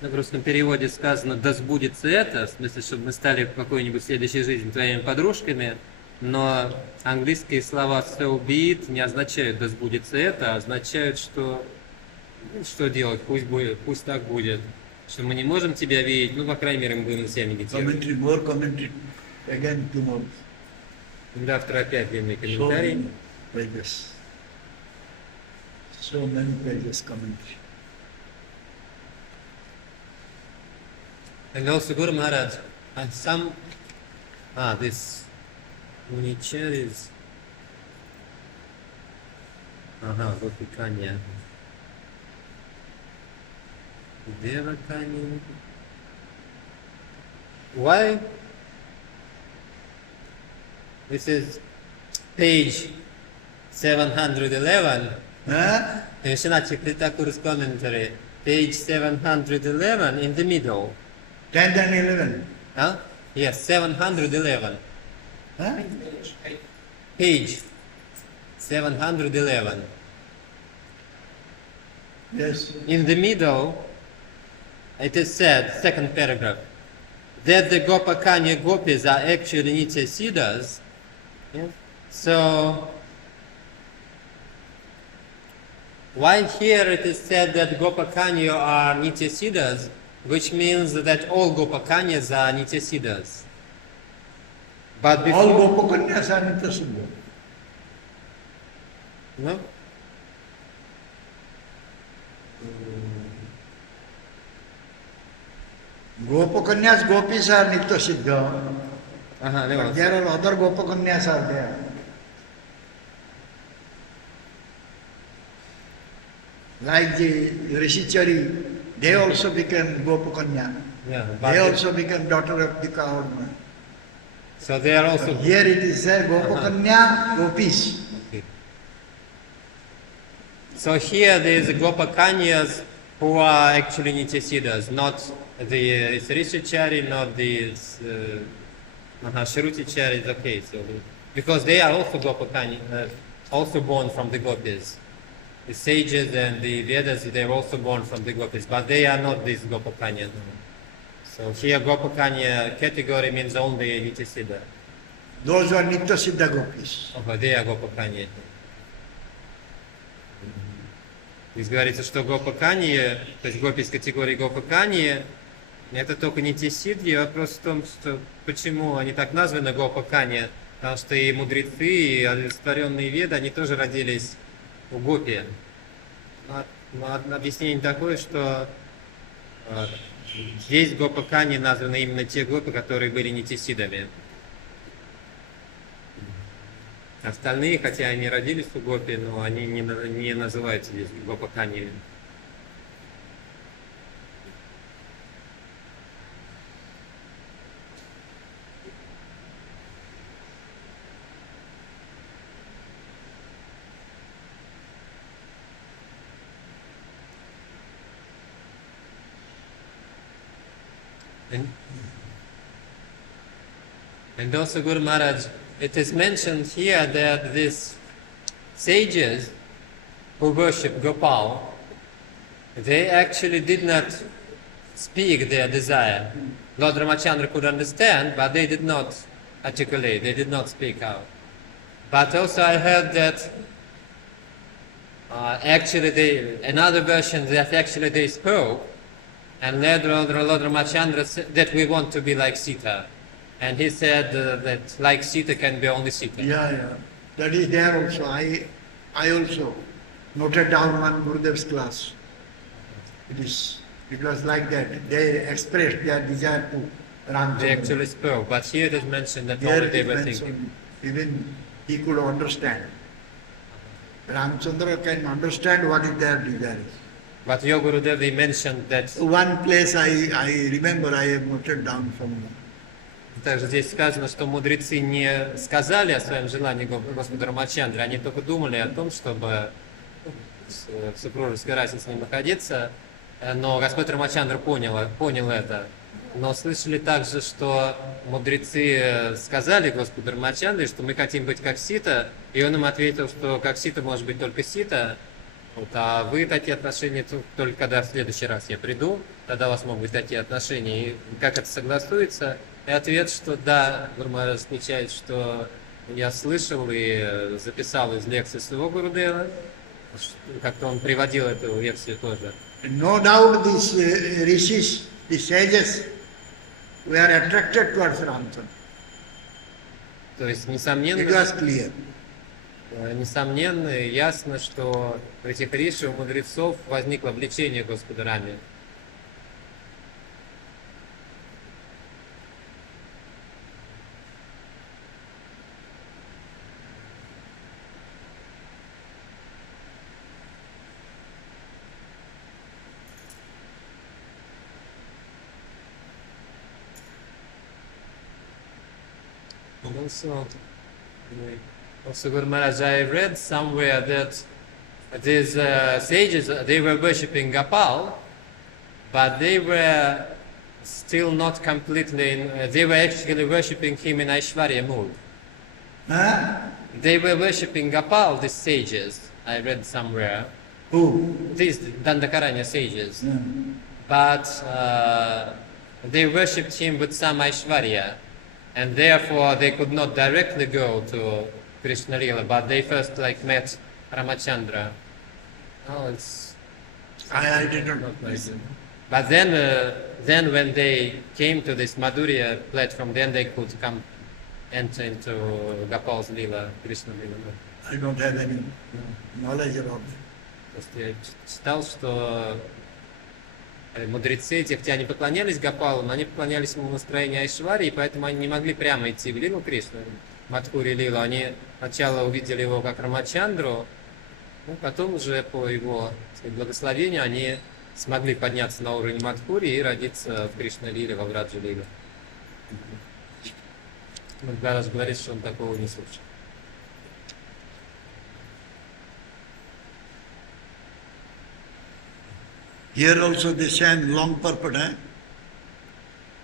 В русском переводе сказано «да сбудется это», в смысле, чтобы мы стали в какой-нибудь следующей жизни твоими подружками, но английские слова «so be it» не означают «да сбудется это», а означают, что делать, пусть будет, пусть так будет, что мы не можем тебя видеть, ну, по крайней мере, мы будем на себя медитировать. Commentary, more commentary. Again tomorrow. Завтра опять длинный So комментарий. many pages. So many pages commentary. And also Guru Maharaj, and some, this Municher is, Gopikanya. Devakanya. Why? This is page 711. Huh? Vishwanath Chakravarti's commentary, page 711 in the middle. 10 and 11. Huh? Yes, 711. Huh? Page 711. Yes. In the middle, it is said, second paragraph, that the Gopakanya gopis are actually Nitya Siddhas. Yeah? So, why here it is said that Gopakanya are Nitya Siddhas, which means that all Gopakanyas are Nitya Siddhas. But before... All Gopakanyas are Nitya Siddha. No? Gopakanyas, gopis are Nitya Siddha. Never. There are other Gopakanyas are there. Like the Rishichari, they also became Gopakanya. Yeah, They also became daughter of the coward. so they are also... Here it is said Gopakanya, gopis. Okay. So here there is Gopakanyas who are actually Nitya Siddhas, not the Srishachari, not the Shrutichari, okay. So because they are also Gopakanya, also born from the gopis. The sages and the Vedas, they are also born from the gopis, but they are not these Gopakanya. So here Gopakanya category means only Nityasiddha. Those who are Nitya Siddha gopis. They are Gopakanya. Здесь говорится, что Гопаканья, то есть гопи из категории Гопаканья, это только не Нитьясиддхи. Вопрос в том, что почему они так названы Гопаканья, потому что и мудрецы, и олицетворенные веды, они тоже родились у гопи. Но объяснение такое, что здесь Гопаканьи названы именно те гопи, которые были нитьясидами. Остальные, хотя они родились у гопи, но они не называются здесь Гопаканьями. And also Guru Maharaj, it is mentioned here that these sages who worship Gopal, they actually did not speak their desire. Lord Ramachandra could understand, but they did not articulate, they did not speak out. But also I heard that another version that actually they spoke, and Lord Ramachandra said that we want to be like Sita. And he said that like Sita can be only Sita. Yeah. That is there also. I also noted down one Gurudev's class. It was like that. They expressed their desire to Ramchandra. They actually spoke, but here it is mentioned that only they were thinking. Even he could understand. Ramchandra can understand what is their desire. But your Gurudev, they mentioned that... One place I remember, I have noted down somewhere. Также здесь сказано, что мудрецы не сказали о своем желании Господу Рамачандре, они только думали о том, чтобы в супружеской расе с ним находиться, но Господь Рамачандра понял это. Но слышали также, что мудрецы сказали Господу Рамачандре, что мы хотим быть как Сита, и он им ответил, что как Сита может быть только Сита, а вы такие отношения только когда в следующий раз я приду, тогда у вас могут быть такие отношения. И как это согласуется? И ответ, что да, Гуру Махарадж отвечает, что я слышал и записал из лекции своего Гурудева, как-то он приводил эту версию тоже. No doubt these rishis, the sages, were attracted towards Ramchandra. То есть, несомненно, it was clear. Несомненно, ясно, что у этих риши, у мудрецов возникло влечение к Господу Раме. Also, Guru Maharaj, I read somewhere that these sages, they were worshipping Gopal, but they were still not completely, they were actually worshipping him in Aishwarya mood. Huh? They were worshipping Gopal, these sages, I read somewhere. Who? These Dandakaranya sages. Yeah. But they worshipped him with some Aishwarya, and therefore they could not directly go to Krishna Lila, but they first met Ramachandra. Oh, it's... I did not know. But then when they came to this Madhurya platform, then they could come enter into Gopal's Lila, Krishna Lila. I don't have any knowledge about it. Я читал, что мудрецы, те, где они поклонялись Гопалу, но они поклонялись ему в настроении Айшвари, и поэтому они не могли прямо идти в Лилу Кришну, Мадхури Лилу. Они сначала увидели его как Рамачандру, потом уже по его благословению они смогли подняться на уровень Мадхури и родиться в Кришна Лиле, во Враджа Лиле. Махарадж говорит, что он такого не слышал. Here also they sang long purport,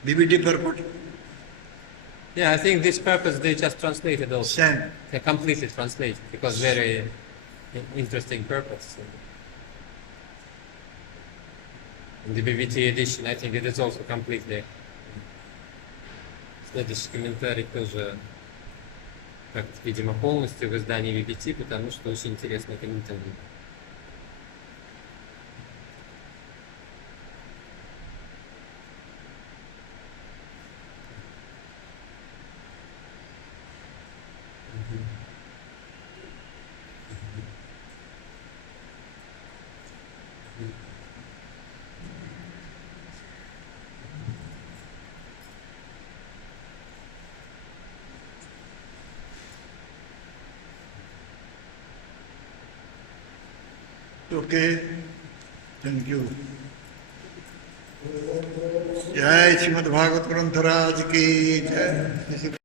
BBT purport. Yeah, I think this purpose they just translated also. Same. They completely translated because very interesting purpose. In the BBT edition, I think it is also completely. Следующий комментарий тоже, как видимо, полностью в издании BBT, потому что очень интересный комментарий. Okay, thank you. जय श्रीमद् भागवत ग्रंथ राज की जय।